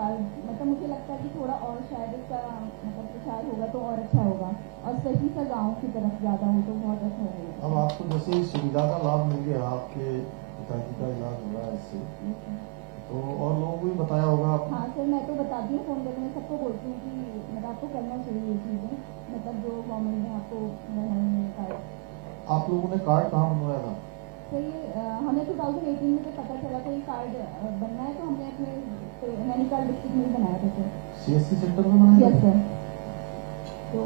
Card, मतलब मुझे लगता है कि थोड़ा और शायद इसका मतलब प्रचार होगा तो और अच्छा होगा, और स्पेशली सा गाँव की तरफ ज़्यादा हो तो बहुत अच्छा होगा। अब आपको जैसे इस सुविधा का लाभ मिल गया, आपके पिताजी का इलाज हुआ है इससे, तो और लोगों को भी बताया होगा आपने? हाँ सर, मैं तो बताती हूँ, फ़ोन करके मैं सबको बोलती हूँ कि मतलब आपको करना चाहिए ये चीज़ें, मतलब जो गवर्नमेंट ने आपको बनाई है कार्ड। आप लोगों ने कार्ड कहाँ बनवाया था? सर ये हमें 2018 में तो पता चला था ये कार्ड बनना है, तो हमने अपने नैनीताल डिस्ट्रिक्ट में ही बनाया था सर। सीएससी सेंटर में बनाया यस था? सर। तो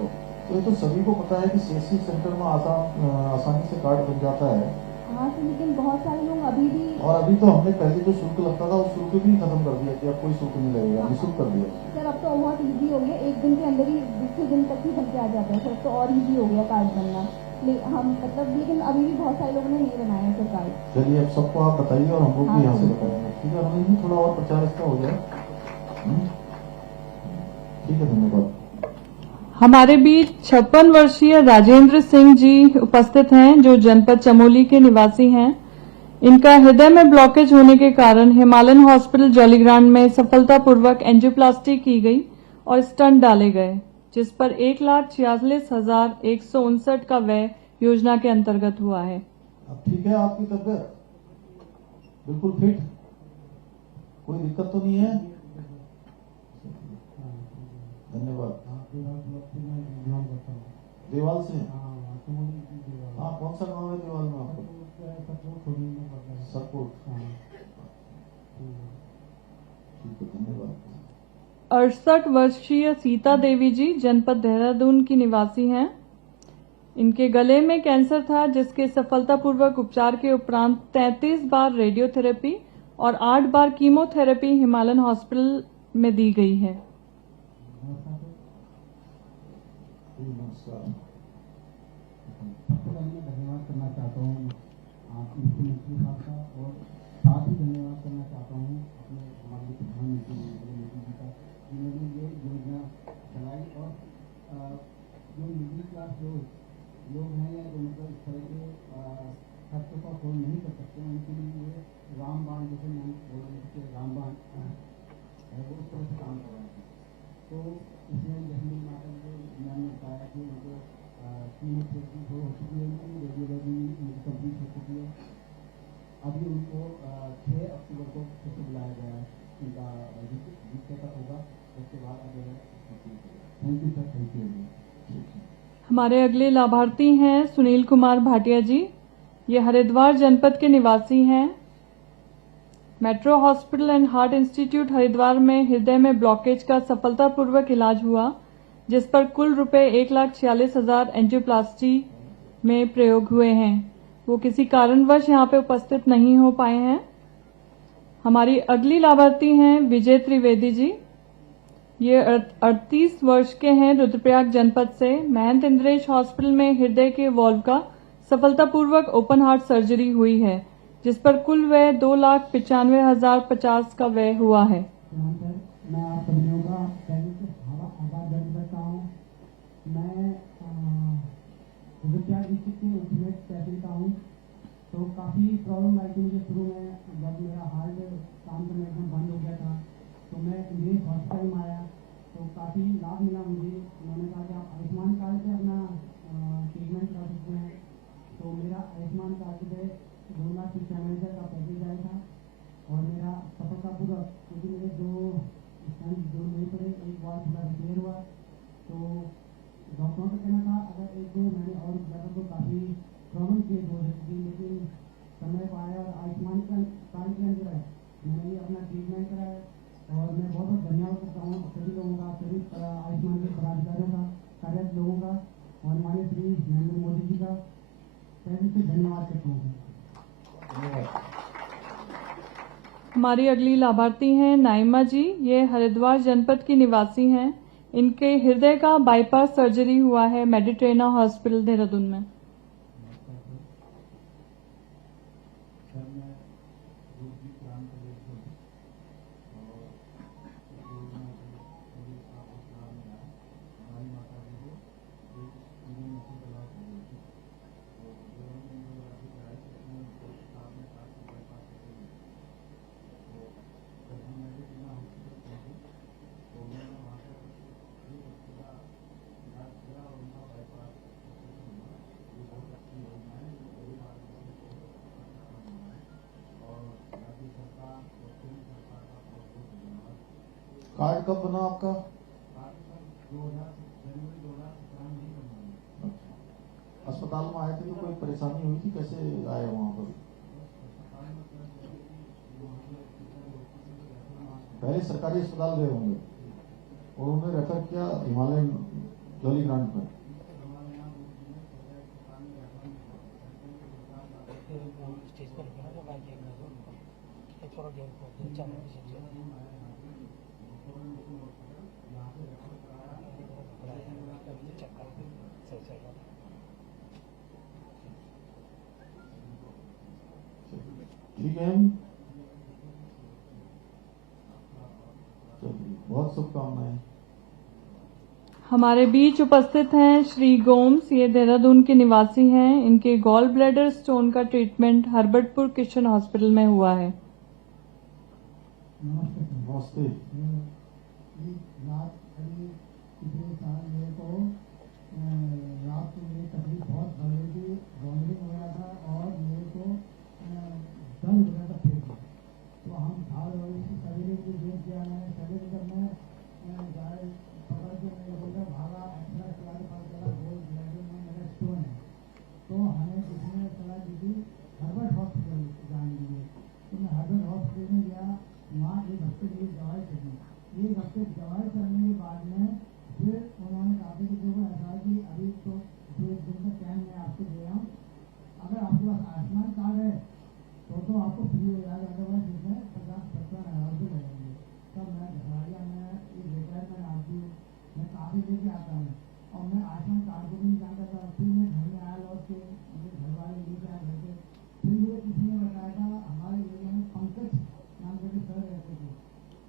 ये तो सभी को पता है कि सीएससी सेंटर में आसानी से कार्ड बन जाता है। हाँ सर, लेकिन बहुत सारे लोग अभी भी, और अभी तो हमने पहले जो शुल्क लगता था उस शुल्क भी खत्म कर दिया कि अब कोई शुल्क नहीं लगेगा, निःशुल्क कर दिया। सर अब तो बहुत इजी हो गया, एक दिन के अंदर ही दूसरे दिन तक ही बन के आ जाता है सर, तो और इजी हो गया कार्ड बनना। हम मतलब, लेकिन अभी भी बहुत सारे लोगों ने नहीं बनाया सर कार्ड। चलिए अब सबको आप बताइए और हम लोग हाँ भी यहाँ से सर। बताएंगे। ठीक है, हमें भी थोड़ा और प्रचार इसका हो जाए। ठीक है, धन्यवाद। हमारे बीच 56 वर्षीय राजेंद्र सिंह जी उपस्थित हैं, जो जनपद चमोली के निवासी हैं। इनका हृदय में ब्लॉकेज होने के कारण हिमालयन हॉस्पिटल जॉलीग्रांट में सफलतापूर्वक एंजियोप्लास्टी की गई और स्टंट डाले गए, जिस पर 1,46,159 का व्यय योजना के अंतर्गत हुआ है। अब ठीक है आपकी तबीयत? बिल्कुल फिट? कोई दिक्कत तो नहीं है? धन्यवाद। देवाल से? हाँ, कौन सा गांव है देवाल में आपको? सपोर्ट। ठीक है, धन्यवाद। 68 वर्षीय सीता देवी जी जनपद देहरादून की निवासी हैं। इनके गले में कैंसर था, जिसके सफलतापूर्वक उपचार के उपरांत 33 बार रेडियोथेरेपी और 8 बार कीमोथेरेपी हिमालयन हॉस्पिटल में दी गई है। नमस्कार। सबसे पहले मैं धन्यवाद करना चाहता हूँ मुख्यमंत्री साहब का, और साथ ही धन्यवाद करना चाहता हूँ अपने हमारे प्रधानमंत्री नरेंद्र मोदी जी का, जिन्होंने ये योजना चलाई। और जो मिडिल क्लास लोग हैं या जो मतलब इस तरह के खर्चों का अफोर्ड नहीं कर सकते, उनके लिए ये रामबाण, जैसे मैम बोल रहे थे रामबाण है, वो इस तरह से काम कर रहे हैं। तो इसमें जैसे मेरी माता जी को मैम ने बताया कि उनको कीमोथेरेपी हो चुकी है, उनकी रेडियोलॉजी उनकी कंप्लीट हो चुकी है। अभी उनको 6 अक्टूबर को फिर से बुलाया गया है, उनका चेकअप होगा, उसके बाद अगर thank you sir, thank you. हमारे अगले लाभार्थी हैं सुनील कुमार भाटिया जी। ये हरिद्वार जनपद के निवासी हैं। Metro hospital and heart institute Haridwar में हृदय में ब्लॉकेज का सफलतापूर्वक इलाज हुआ, जिस पर कुल रुपए 1,46,000 एंजियोप्लास्टी में प्रयोग हुए हैं। वो किसी कारणवश यहाँ पे उपस्थित नहीं हो पाए हैं। हमारी अगली लाभार्थी हैं विजय त्रिवेदी जी। ये 38 वर्ष के हैं, रुद्रप्रयाग जनपद से। महंत इंद्रेश हॉस्पिटल में हृदय के वॉल्व का सफलतापूर्वक ओपन हार्ट सर्जरी हुई है, जिस पर कुल व्यय 2,95,050 का व्यय हुआ है। मैं आप सभी लोगों का पहले से आभार व्यक्त करता हूँ। मैं रुद्रप्रयाग डिस्ट्रिक्ट के अल्टीमेट तहसील का हूँ। तो काफ़ी प्रॉब्लम आई थी मुझे शुरू में, जब मेरा हार्ट काम करना एकदम बंद हो गया था, तो मैं इंग्लिश हॉस्पिटल में आया, तो काफ़ी लाभ मिला मुझे। उन्होंने कहा कि आप आयुष्मान कार्ड से अपना ट्रीटमेंट करा सकते हैं। तो मेरा आयुष्मान कार्ड पे 2,96,000 का पैकेज आया था, और मेरा सफलतापूर्वक, क्योंकि मेरे 2 स्टंट जो नहीं पड़े, एक बार थोड़ा रिपेयर हुआ, तो डॉक्टरों का कहना था अगर 1-2 महीने और ज़्यादा तो काफ़ी प्रॉब्लम क्रिएट हो सकती थी, लेकिन समय पाया और आयुष्मान कार्ड के अंदर मैंने ये अपना ट्रीटमेंट कराया। और मैं बहुत बहुत धन्यवाद करता हूँ सभी लोगों का, सभी आयुष्मान के पदाधिकारियों का, कार्यरत लोगों का, और हमारे श्री नरेंद्र मोदी जी का तहे से धन्यवाद करता हूँ। हमारी अगली लाभार्थी हैं नाइमा जी। ये हरिद्वार जनपद की निवासी हैं। इनके हृदय का बाईपास सर्जरी हुआ है मेडिट्रेना हॉस्पिटल देहरादून में। कार्ड कब बना आपका? अस्पताल में आए थे तो कोई परेशानी हुई थी, कैसे आए वहां पर? पहले सरकारी अस्पताल गए होंगे और उन्होंने रेफर किया हिमालयन जॉली ग्रांट में। ठीक है, चलिए, बहुत शुभकामनाएं। हमारे बीच उपस्थित हैं श्री गोम्स, ये देहरादून के निवासी हैं। इनके गॉल ब्लैडर स्टोन का ट्रीटमेंट हर्बटपुर किशन हॉस्पिटल में हुआ है। नमस्ते। रात करीब पिछले साल मेरे को रात को मेरी तकलीफ बहुत बढ़ रही थी, वॉमिटिंग हो रहा था और मेरे को दर्द हो रहा था पेट में। तो हम सवेरे की देख किया, मैंने सवेरे जब मैं जाए पकड़ के मैं बोला भागा एक्सरा किया तो पता चला गोल ब्लैडर में मेरा स्टोन है। तो हमें किसी ने सलाह दी थी हर्बर्ट हॉस्पिटल जाने के लिए। तो मैं हर्बर्ट हॉस्पिटल में गया, वहाँ एक हफ्ते के लिए दवाई चली। एक हफ्ते दवाई चलने के बाद में फिर उन्होंने कहा कि देखो ऐसा है कि अभी तो जो एक दिन का टाइम मैं आपको दे रहा हूँ, अगर आपके पास आयुष्मान कार्ड है तो आपको फ्री हो जाएगा, अदरवाइज इसमें 50-55 हज़ार रुपये लगेंगे। तब मैं घबराया, मैं एक रिटायरमेंट आदमी हूँ, मैं कहाँ से लेके आता हूँ और मैं आयुष्मान कार्ड को भी नहीं जानता था। फिर मैं घर में आया लौट के, मेरे घर वाले लेके आए घर पे। फिर मुझे किसी ने बताया था हमारे एरिया में पंकज नाम के सर रहते थे,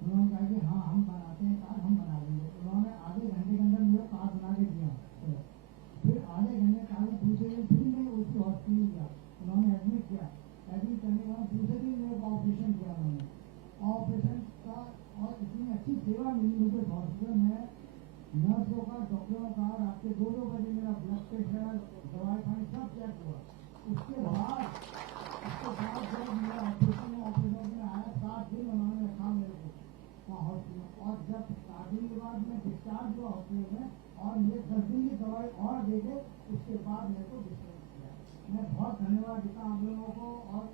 उन्होंने कहा कि हाँ हम बनाते हैं कार्ड, हम बना देंगे। उन्होंने आधे घंटे के अंदर मुझे कार्ड बना के दिया। फिर आधे घंटे कार्ड दूसरे दिन फिर मैं उसके हॉस्पिटल गया, उन्होंने एडमिट किया। एडमिट करने के बाद दूसरे दिन मेरे को ऑपरेशन किया उन्होंने। ऑपरेशन का और इतनी अच्छी सेवा मिली मुझे हॉस्पिटल में, नर्सों का, डॉक्टरों का। रात के 2-2 बजे मेरा ब्लड प्रेशर, दवाई पानी सब चेक हुआ। उसके बाद जब मेरा ऑपरेशन में आया 7 दिन उन्होंने रखा मेरे को वहाँ हॉस्पिटल। और जब 7 दिन के बाद मैं डिस्चार्ज हुआ हॉस्पिटल में और मुझे 10 दिन की दवाई और दे के उसके बाद मेरे को डिस्चार्ज किया। मैं बहुत धन्यवाद देता आप लोगों को और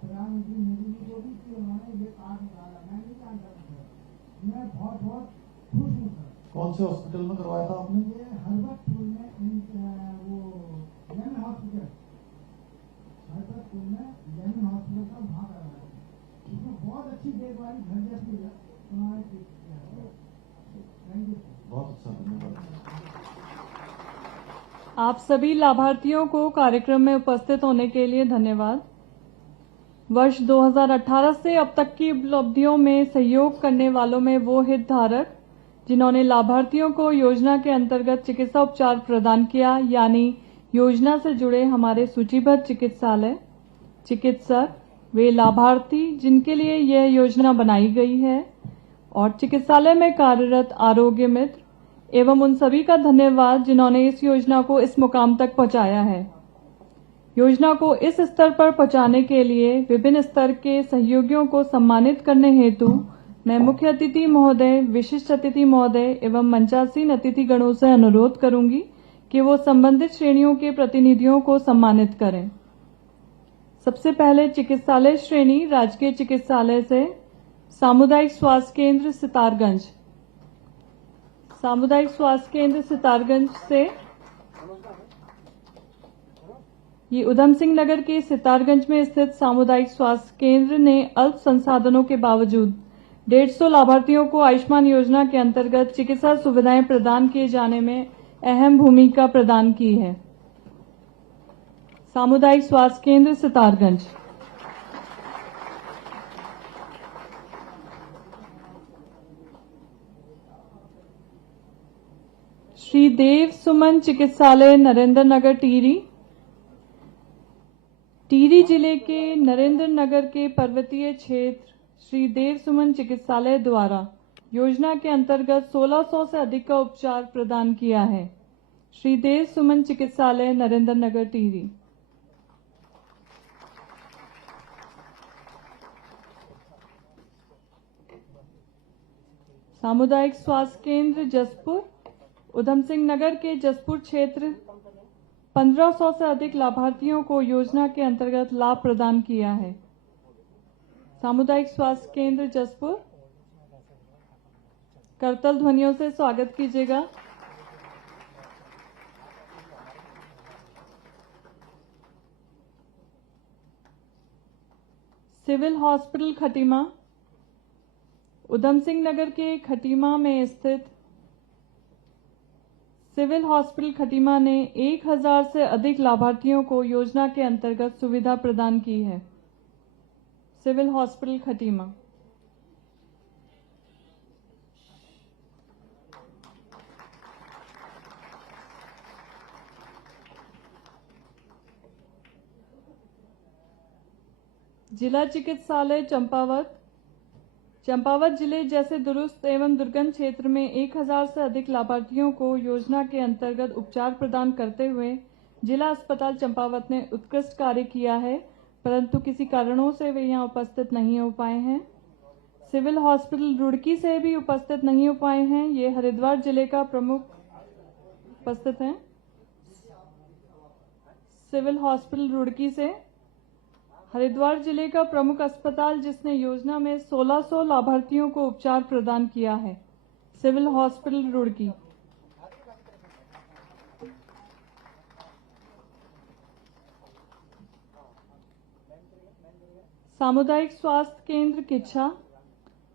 प्रधानमंत्री मोदी जी को भी कि उन्होंने ये कार्ड निकाला। मैं नहीं जानता था, मैं बहुत बहुत खुश हूँ सर। कौन से हॉस्पिटल में करवाया था आपने? ये हर्बटपुर में वो लेमन हॉस्पिटल, हर्बटपुर में लेमन हॉस्पिटल का वहाँ करवाया था। इसमें बहुत अच्छी देखभाल घर जैसी उन्होंने किया। Thank you. बहुत अच्छा, धन्यवाद। आप सभी लाभार्थियों को कार्यक्रम में उपस्थित होने के लिए धन्यवाद। वर्ष 2018 से अब तक की उपलब्धियों में सहयोग करने वालों में वो हितधारक जिन्होंने लाभार्थियों को योजना के अंतर्गत चिकित्सा उपचार प्रदान किया, यानी योजना से जुड़े हमारे सूचीबद्ध चिकित्सालय, चिकित्सक, वे लाभार्थी जिनके लिए यह योजना बनाई गई है और चिकित्सालय में कार्यरत आरोग्य मित्र एवं उन सभी का धन्यवाद जिन्होंने इस योजना को इस मुकाम तक पहुंचाया है। योजना को इस स्तर पर पहुंचाने के लिए विभिन्न स्तर के सहयोगियों को सम्मानित करने हेतु मैं मुख्य अतिथि महोदय, विशिष्ट अतिथि महोदय एवं मंचासीन अतिथि गणों से अनुरोध करूंगी कि वो संबंधित श्रेणियों के प्रतिनिधियों को सम्मानित करें। सबसे पहले चिकित्सालय श्रेणी राजकीय चिकित्सालय से सामुदायिक स्वास्थ्य केंद्र सितारगंज, सामुदायिक स्वास्थ्य केंद्र सितारगंज से ये उधम सिंह नगर के सितारगंज में स्थित सामुदायिक स्वास्थ्य केंद्र ने अल्प संसाधनों के बावजूद 150 लाभार्थियों को आयुष्मान योजना के अंतर्गत चिकित्सा सुविधाएं प्रदान किए जाने में अहम भूमिका प्रदान की है। सामुदायिक स्वास्थ्य केंद्र सितारगंज। श्री देव सुमन चिकित्सालय नरेंद्र नगर टिहरी, टिहरी जिले के नरेंद्र नगर के पर्वतीय क्षेत्र श्री देव सुमन चिकित्सालय द्वारा योजना के अंतर्गत 1600 से अधिक का उपचार प्रदान किया है। श्री देव सुमन चिकित्सालय नरेंद्र नगर टिहरी। सामुदायिक स्वास्थ्य केंद्र जसपुर, उधम सिंह नगर के जसपुर क्षेत्र 1500 से अधिक लाभार्थियों को योजना के अंतर्गत लाभ प्रदान किया है। सामुदायिक स्वास्थ्य केंद्र जसपुर, करतल ध्वनियों से स्वागत कीजिएगा। सिविल हॉस्पिटल खटीमा, उधम सिंह नगर के खटीमा में स्थित सिविल हॉस्पिटल खटीमा ने 1000 से अधिक लाभार्थियों को योजना के अंतर्गत सुविधा प्रदान की है। Civil hospital Khatima. जिला चिकित्सालय चंपावत, चंपावत जिले जैसे दुरुस्त एवं दुर्गम क्षेत्र में 1000 से अधिक लाभार्थियों को योजना के अंतर्गत उपचार प्रदान करते हुए जिला अस्पताल चंपावत ने उत्कृष्ट कार्य किया है, परंतु किसी कारणों से वे यहां उपस्थित नहीं हो पाए हैं। सिविल हॉस्पिटल रुड़की से भी उपस्थित नहीं हो पाए हैं। ये हरिद्वार जिले का प्रमुख उपस्थित हैं। सिविल हॉस्पिटल रुड़की से हरिद्वार जिले का प्रमुख अस्पताल जिसने योजना में 1600 लाभार्थियों को उपचार प्रदान किया है। Civil hospital Roorkee. सामुदायिक स्वास्थ्य केंद्र किच्छा,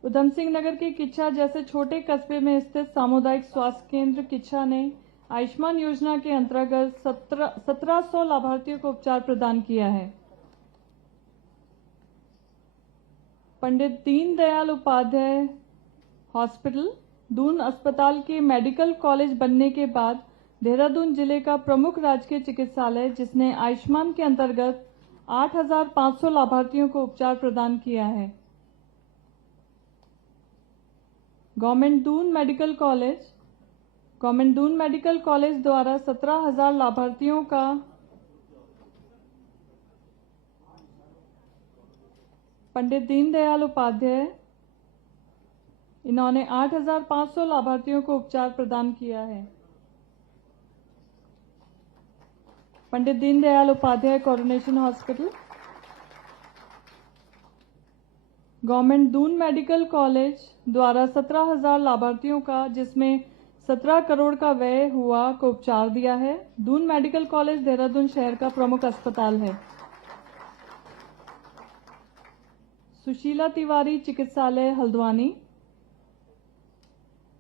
उधम सिंह नगर के किच्छा जैसे छोटे कस्बे में स्थित सामुदायिक स्वास्थ्य केंद्र किच्छा ने आयुष्मान योजना के अंतर्गत 1700 लाभार्थियों को उपचार प्रदान किया है। पंडित दीनदयाल उपाध्याय हॉस्पिटल, दून अस्पताल के मेडिकल कॉलेज बनने के बाद देहरादून जिले का प्रमुख राजकीय चिकित्सालय जिसने आयुष्मान के अंतर्गत 8500 लाभार्थियों को उपचार प्रदान किया है। गवर्नमेंट दून मेडिकल कॉलेज द्वारा 17000 लाभार्थियों का पंडित दीनदयाल उपाध्याय, इन्होंने 8500 लाभार्थियों को उपचार प्रदान किया है। Pandit Deendayal Upadhyay coronation hospital, government Doon medical college द्वारा 17000 लाभार्थियों का जिसमें 17 करोड़ का व्यय हुआ को उपचार दिया है। दून मेडिकल कॉलेज देहरादून शहर का प्रमुख अस्पताल है। सुशीला तिवारी चिकित्सालय हल्द्वानी,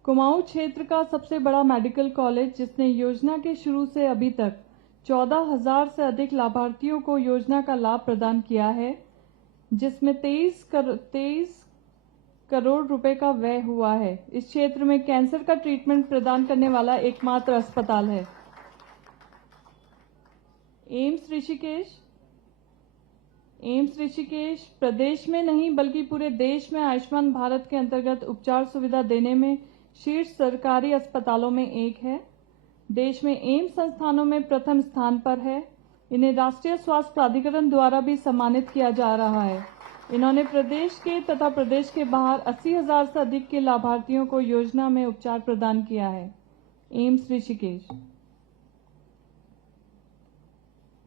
कुमाऊं क्षेत्र का सबसे बड़ा मेडिकल कॉलेज जिसने योजना के शुरू से अभी तक 14000 से अधिक लाभार्थियों को योजना का लाभ प्रदान किया है, जिसमें 23 करोड़ रुपए का व्यय हुआ है। इस क्षेत्र में कैंसर का ट्रीटमेंट प्रदान करने वाला एकमात्र अस्पताल है। एम्स ऋषिकेश प्रदेश में नहीं बल्कि पूरे देश में आयुष्मान भारत के अंतर्गत उपचार सुविधा देने में शीर्ष सरकारी अस्पतालों में एक है। देश में एम्स संस्थानों में प्रथम स्थान पर है। इन्हें राष्ट्रीय स्वास्थ्य प्राधिकरण द्वारा भी सम्मानित किया जा रहा है। इन्होंने प्रदेश के तथा प्रदेश के बाहर 80,000 से अधिक के लाभार्थियों को योजना में उपचार प्रदान किया है। एम्स ऋषिकेश।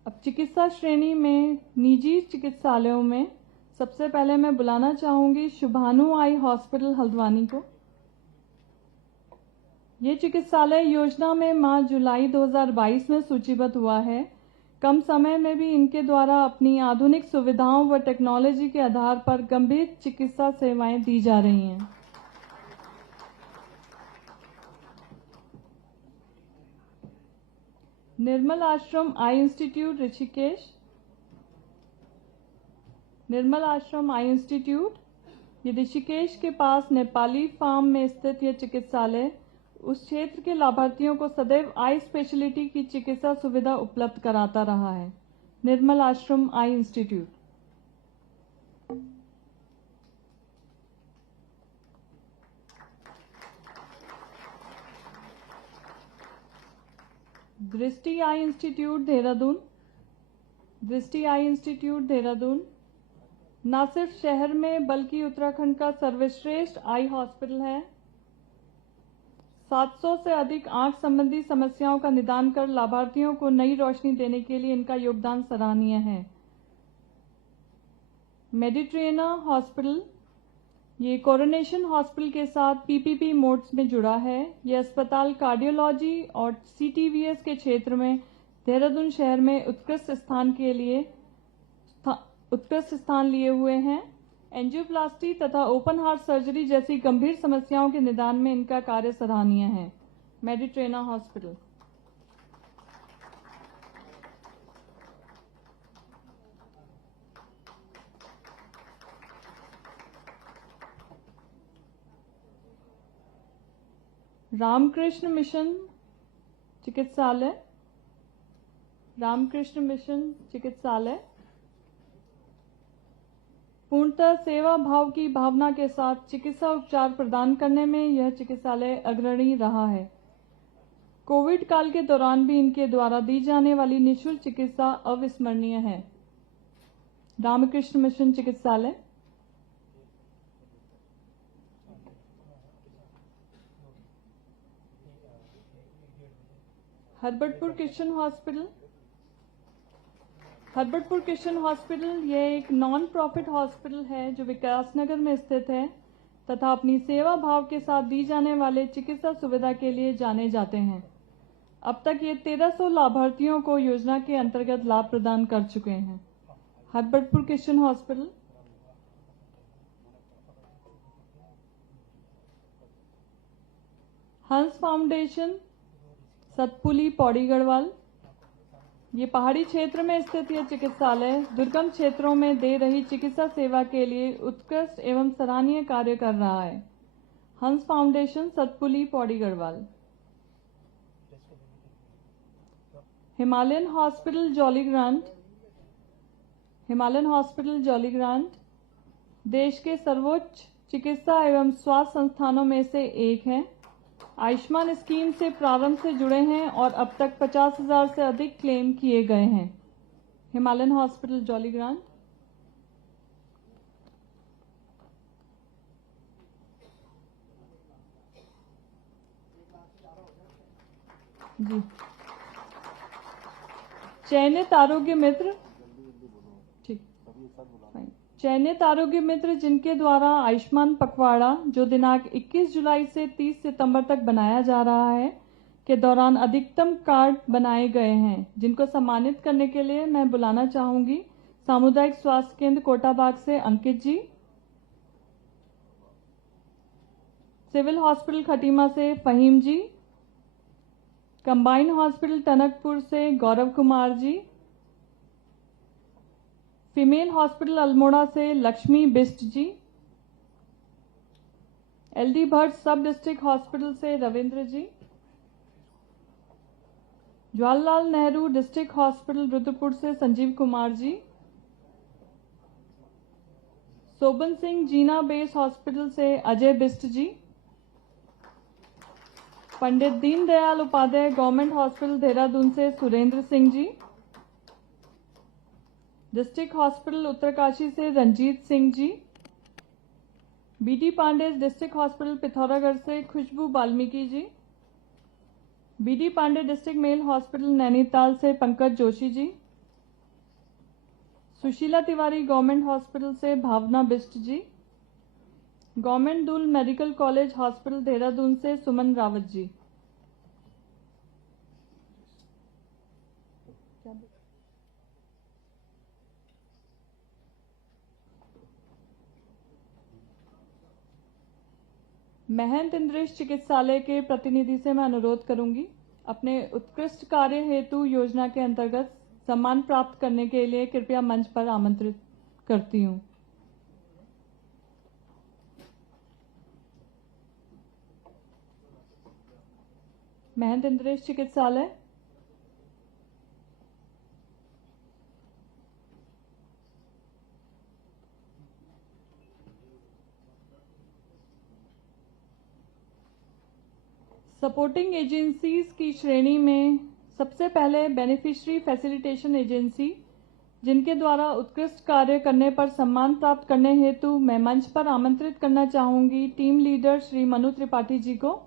अब चिकित्सा श्रेणी में निजी चिकित्सालयों में सबसे पहले मैं बुलाना चाहूंगी शुभानु आई हॉस्पिटल हल्द्वानी को। ये चिकित्सालय योजना में मार्च जुलाई 2022 में सूचीबद्ध हुआ है। कम समय में भी इनके द्वारा अपनी आधुनिक सुविधाओं व टेक्नोलॉजी के आधार पर गंभीर चिकित्सा सेवाएं दी जा रही हैं। निर्मल आश्रम आई इंस्टीट्यूट ऋषिकेश। निर्मल आश्रम आई इंस्टीट्यूट ये ऋषिकेश के पास नेपाली फार्म में स्थित यह चिकित्सालय उस क्षेत्र के लाभार्थियों को सदैव आई स्पेशलिटी की चिकित्सा सुविधा उपलब्ध कराता रहा है। निर्मल आश्रम आई इंस्टीट्यूट। दृष्टि आई इंस्टीट्यूट देहरादून। दृष्टि आई इंस्टीट्यूट देहरादून न सिर्फ शहर में बल्कि उत्तराखंड का सर्वश्रेष्ठ आई हॉस्पिटल है। 700 से अधिक आंख संबंधी समस्याओं का निदान कर लाभार्थियों को नई रोशनी देने के लिए इनका योगदान सराहनीय है। मेडिट्रेना हॉस्पिटल, ये कोरोनेशन हॉस्पिटल के साथ पीपीपी मोड्स में जुड़ा है। यह अस्पताल कार्डियोलॉजी और सीटीवीएस के क्षेत्र में देहरादून शहर में उत्कृष्ट स्थान लिए हुए हैं। एंजियोप्लास्टी तथा ओपन हार्ट सर्जरी जैसी गंभीर समस्याओं के निदान में इनका कार्य सराहनीय है। मेडिट्रेना हॉस्पिटल। रामकृष्ण मिशन चिकित्सालय, रामकृष्ण मिशन चिकित्सालय पूर्णतः सेवा भाव की भावना के साथ चिकित्सा उपचार प्रदान करने में यह चिकित्सालय अग्रणी रहा है। कोविड काल के दौरान भी इनके द्वारा दी जाने वाली निःशुल्क चिकित्सा अविस्मरणीय है। रामकृष्ण मिशन चिकित्सालय। Herbertpur Christian hospital, Herbertpur Christian hospital यह एक नॉन प्रॉफिट हॉस्पिटल है जो विकासनगर में स्थित है तथा अपनी सेवा भाव के साथ दी जाने वाले चिकित्सा सुविधा के लिए जाने जाते हैं। अब तक ये 1300 लाभार्थियों को योजना के अंतर्गत लाभ प्रदान कर चुके हैं। Herbertpur Christian hospital. हंस फाउंडेशन, सतपुली, पौड़ी गढ़वाल, ये पहाड़ी क्षेत्र में स्थित यह चिकित्सालय दुर्गम क्षेत्रों में दे रही चिकित्सा सेवा के लिए उत्कृष्ट एवं सराहनीय कार्य कर रहा है। हंस foundation, Satpuli, Pauri Garhwal. Himalayan hospital Jolly grant, Himalayan hospital Jolly grant देश के सर्वोच्च चिकित्सा एवं स्वास्थ्य संस्थानों में से एक है। आयुष्मान स्कीम से प्रारंभ से जुड़े हैं और अब तक 50,000 से अधिक क्लेम किए गए हैं। हिमालयन हॉस्पिटल जॉली ग्रांट। जी, चयनित आरोग्य मित्र, ठीक, चयनित आरोग्य मित्र जिनके द्वारा आयुष्मान पखवाड़ा जो दिनांक 21 जुलाई से 30 सितंबर तक बनाया जा रहा है के दौरान अधिकतम कार्ड बनाए गए हैं, जिनको सम्मानित करने के लिए मैं बुलाना चाहूंगी सामुदायिक स्वास्थ्य केंद्र कोटाबाग से अंकित जी, सिविल हॉस्पिटल खटीमा से फहीम जी, कंबाइंड हॉस्पिटल टनकपुर से गौरव कुमार जी, फीमेल हॉस्पिटल अल्मोड़ा से लक्ष्मी बिस्ट जी, एलडी भट्ट सब डिस्ट्रिक्ट हॉस्पिटल से रविंद्र जी, जवाहरलाल नेहरू डिस्ट्रिक्ट हॉस्पिटल रुद्रपुर से संजीव कुमार जी, सोबन सिंह जीना बेस हॉस्पिटल से अजय बिस्ट जी, पंडित दीनदयाल उपाध्याय गवर्नमेंट हॉस्पिटल देहरादून से सुरेंद्र सिंह जी, डिस्ट्रिक्ट हॉस्पिटल उत्तरकाशी से Ranjit Singh ji, BD Pande district hospital Pithoragarh से Khushboo Valmiki ji, BD Pande district male hospital Nainital से पंकज जोशी जी, सुशीला तिवारी गवर्नमेंट हॉस्पिटल से Bhawna Bisht ji, government Doon medical college hospital Dehradun से सुमन रावत जी। महंत इंद्रेश चिकित्सालय के प्रतिनिधि से मैं अनुरोध करूंगी अपने उत्कृष्ट कार्य हेतु योजना के अंतर्गत सम्मान प्राप्त करने के लिए कृपया मंच पर आमंत्रित करती हूं। महंत इंद्रेश चिकित्सालय। सपोर्टिंग एजेंसीज की श्रेणी में सबसे पहले बेनिफिशियरी फैसिलिटेशन एजेंसी, जिनके द्वारा उत्कृष्ट कार्य करने पर सम्मान प्राप्त करने हेतु मैं मंच पर आमंत्रित करना चाहूंगी टीम लीडर श्री मनु त्रिपाठी जी को।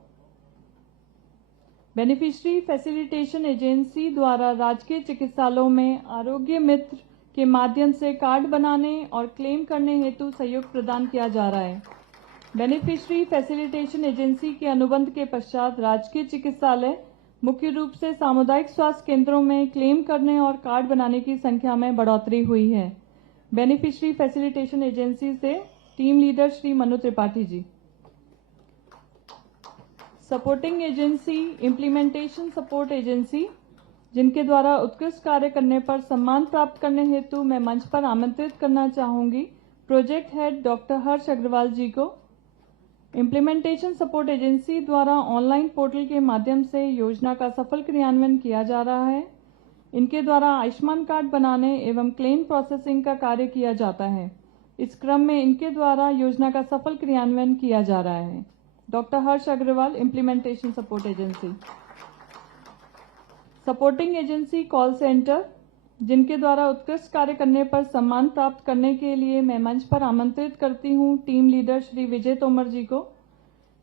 बेनिफिशियरी फैसिलिटेशन एजेंसी द्वारा राजकीय चिकित्सालयों में आरोग्य मित्र के माध्यम से कार्ड बनाने और क्लेम करने हेतु सहयोग प्रदान किया जा रहा है। बेनिफिशियरी फैसिलिटेशन एजेंसी के अनुबंध के पश्चात राजकीय चिकित्सालय मुख्य रूप से सामुदायिक स्वास्थ्य केंद्रों में क्लेम करने और कार्ड बनाने की संख्या में बढ़ोतरी हुई है। बेनिफिशियरी फैसिलिटेशन एजेंसी से team leader Shri Manu Tripathi ji. Supporting agency implementation support agency, जिनके द्वारा उत्कृष्ट कार्य करने पर सम्मान प्राप्त करने हेतु मैं मंच पर आमंत्रित करना चाहूंगी project head doctor Harsh Agarwal जी को। इम्प्लीमेंटेशन सपोर्ट एजेंसी द्वारा ऑनलाइन पोर्टल के माध्यम से योजना का सफल क्रियान्वयन किया जा रहा है। इनके द्वारा आयुष्मान कार्ड बनाने एवं क्लेम प्रोसेसिंग का कार्य किया जाता है। इस क्रम में इनके द्वारा योजना का सफल क्रियान्वयन किया जा रहा है। Doctor Harsh Agarwal, implementation support agency. Supporting agency call centre, जिनके द्वारा उत्कृष्ट कार्य करने पर सम्मान प्राप्त करने के लिए मैं मंच पर आमंत्रित करती हूं टीम लीडर श्री विजय तोमर जी को।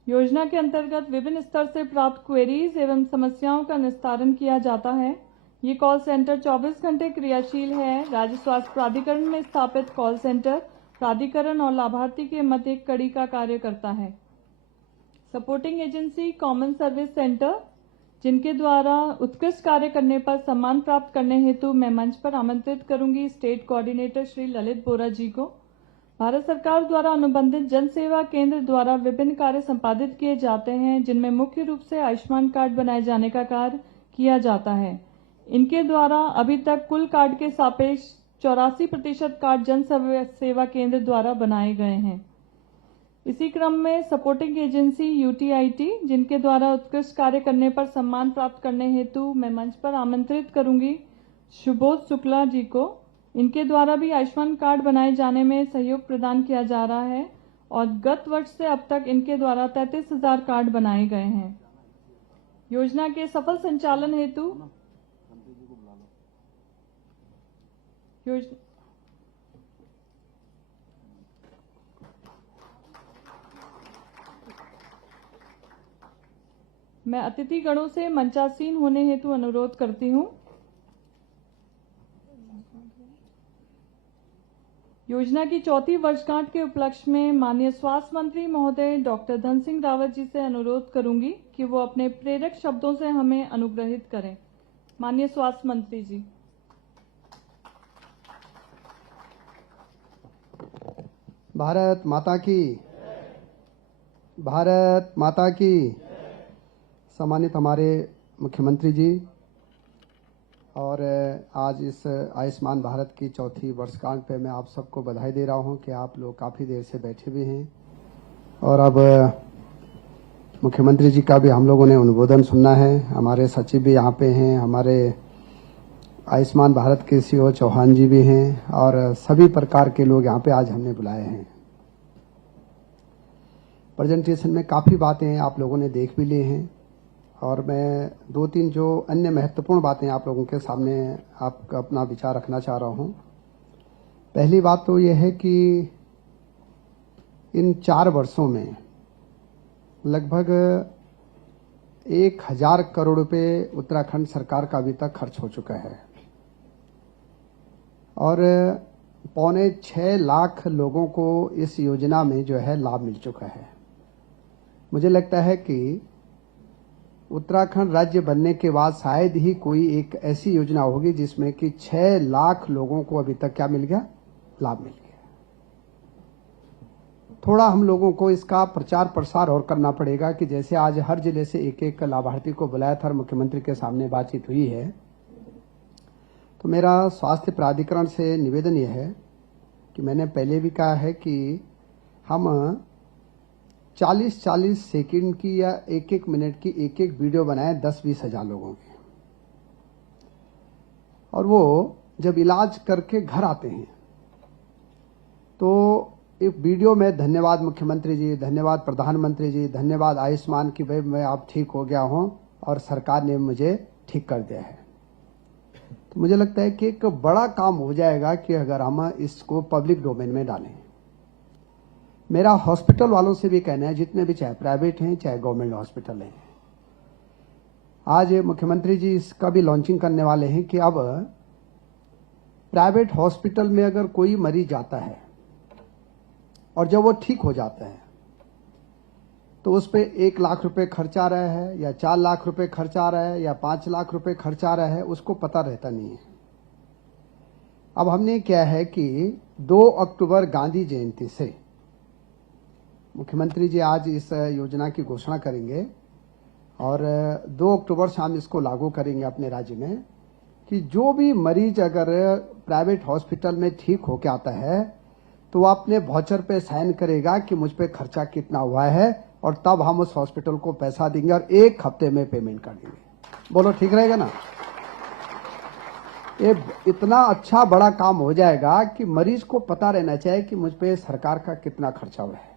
योजना के अंतर्गत विभिन्न स्तर से प्राप्त क्वेरीज एवं समस्याओं का निस्तारण किया जाता है। ये कॉल सेंटर 24 घंटे क्रियाशील है। राज्य स्वास्थ्य प्राधिकरण में स्थापित कॉल सेंटर प्राधिकरण और लाभार्थी के मध्य एक कड़ी का कार्य करता है। Supporting agency common service centre, जिनके द्वारा उत्कृष्ट कार्य करने पर सम्मान प्राप्त करने हेतु मैं मंच पर आमंत्रित करूंगी स्टेट कोऑर्डिनेटर श्री ललित बोरा जी को। भारत सरकार द्वारा अनुबंधित जन सेवा केंद्र द्वारा विभिन्न कार्य संपादित किए जाते हैं, जिनमें मुख्य रूप से आयुष्मान कार्ड बनाए जाने का कार्य किया जाता है। इनके द्वारा अभी तक कुल कार्ड के सापेक्ष 84% कार्ड जन सेवा केंद्र द्वारा बनाए गए हैं। इसी क्रम में सपोर्टिंग एजेंसी यूटीआईटी, जिनके द्वारा उत्कृष्ट कार्य करने पर सम्मान प्राप्त करने हेतु मैं मंच पर आमंत्रित करूंगी सुबोध शुक्ला जी को। इनके द्वारा भी आयुष्मान कार्ड बनाए जाने में सहयोग प्रदान किया जा रहा है और गत वर्ष से अब तक इनके द्वारा 33,000 कार्ड बनाए गए हैं। योजना के सफल संचालन हेतु मैं अतिथि गणों से मंचासीन होने हेतु अनुरोध करती हूं। योजना की चौथी वर्षगांठ के उपलक्ष्य में माननीय स्वास्थ्य मंत्री महोदय डॉक्टर धन सिंह रावत जी से अनुरोध करूंगी कि वो अपने प्रेरक शब्दों से हमें अनुग्रहित करें। माननीय स्वास्थ्य मंत्री जी। भारत माता की, भारत माता की। सम्मानित हमारे मुख्यमंत्री जी, और आज इस आयुष्मान भारत की चौथी वर्षगांठ पे मैं आप सबको बधाई दे रहा हूं कि आप लोग काफ़ी देर से बैठे हुए हैं और अब मुख्यमंत्री जी का भी हम लोगों ने अनुमोदन सुनना है। हमारे सचिव भी यहाँ पे हैं, हमारे आयुष्मान भारत के सीओ चौहान जी भी हैं और सभी प्रकार के लोग यहाँ पे आज हमने बुलाए हैं। प्रेजेंटेशन में काफ़ी बातें आप लोगों ने देख भी ली हैं और मैं 2-3 जो अन्य महत्वपूर्ण बातें आप लोगों के सामने आपका अपना विचार रखना चाह रहा हूं। पहली बात तो यह है कि इन 4 वर्षों में लगभग 1,000 करोड़ रुपए उत्तराखंड सरकार का अभी तक खर्च हो चुका है और 5.25 लाख लोगों को इस योजना में जो है लाभ मिल चुका है। मुझे लगता है कि उत्तराखंड राज्य बनने के बाद शायद ही कोई एक ऐसी योजना होगी जिसमें कि 6 लाख लोगों को अभी तक क्या मिल गया, लाभ मिल गया। थोड़ा हम लोगों को इसका प्रचार प्रसार और करना पड़ेगा कि जैसे आज हर जिले से एक लाभार्थी को बुलाया था और मुख्यमंत्री के सामने बातचीत हुई है, तो मेरा स्वास्थ्य प्राधिकरण से निवेदन यह है कि मैंने पहले भी कहा है कि हम 40-40 सेकंड की या 1-1 मिनट की एक वीडियो बनाएं 10-20 हजार लोगों की, और वो जब इलाज करके घर आते हैं तो एक वीडियो में धन्यवाद मुख्यमंत्री जी, धन्यवाद प्रधानमंत्री जी, धन्यवाद आयुष्मान की भाई मैं आप ठीक हो गया हूं और सरकार ने मुझे ठीक कर दिया है। तो मुझे लगता है कि एक बड़ा काम हो जाएगा कि अगर हम इसको पब्लिक डोमेन में डालें। मेरा हॉस्पिटल वालों से भी कहना है, जितने भी चाहे प्राइवेट हैं चाहे गवर्नमेंट हॉस्पिटल हैं, आज मुख्यमंत्री जी इसका भी लॉन्चिंग करने वाले हैं कि अब प्राइवेट हॉस्पिटल में अगर कोई मरीज जाता है और जब वो ठीक हो जाता है तो उस पर 1 लाख रुपए खर्च आ रहा है या 4 लाख रुपए खर्च आ रहा है या 5 लाख रुपए खर्च आ रहा है, उसको पता रहता नहीं है। अब हमने क्या है कि 2 अक्टूबर गांधी जयंती से मुख्यमंत्री जी आज इस योजना की घोषणा करेंगे और 2 अक्टूबर से हम इसको लागू करेंगे अपने राज्य में कि जो भी मरीज अगर प्राइवेट हॉस्पिटल में ठीक होकर आता है तो वो अपने वाउचर पे साइन करेगा कि मुझ पे खर्चा कितना हुआ है और तब हम उस हॉस्पिटल को पैसा देंगे और 1 हफ्ते में पेमेंट कर देंगे। बोलो ठीक रहेगा ना? ये इतना अच्छा बड़ा काम हो जाएगा कि मरीज को पता रहना चाहिए कि मुझ पे सरकार का कितना खर्चा हुआ है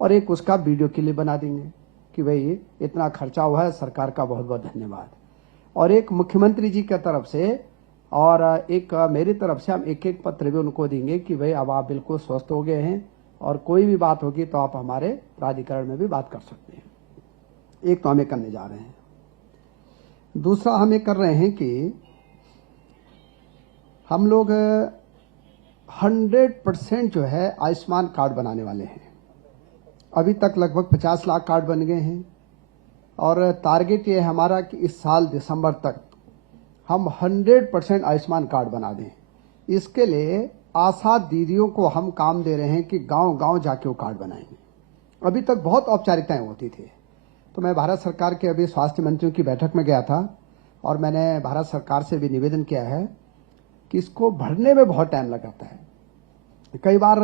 और एक उसका वीडियो क्लिप बना देंगे कि भाई इतना खर्चा हुआ है, सरकार का बहुत बहुत धन्यवाद। और एक मुख्यमंत्री जी की तरफ से और एक मेरी तरफ से हम एक पत्र भी उनको देंगे कि भाई अब आप बिल्कुल स्वस्थ हो गए हैं और कोई भी बात होगी तो आप हमारे प्राधिकरण में भी बात कर सकते हैं। एक तो हमें करने जा रहे हैं। दूसरा हमें कर रहे हैं कि हम लोग 100% जो है आयुष्मान कार्ड बनाने वाले हैं। अभी तक लगभग 50 लाख कार्ड बन गए हैं और टारगेट ये है हमारा कि इस साल दिसंबर तक हम 100% आयुष्मान कार्ड बना दें। इसके लिए आशा दीदियों को हम काम दे रहे हैं कि गांव-गांव जाके वो कार्ड बनाएंगे। अभी तक बहुत औपचारिकताएं होती थी। तो मैं भारत सरकार के अभी स्वास्थ्य मंत्रियों की बैठक में गया था और मैंने भारत सरकार से भी निवेदन किया है कि इसको भरने में बहुत टाइम लगाता है। कई बार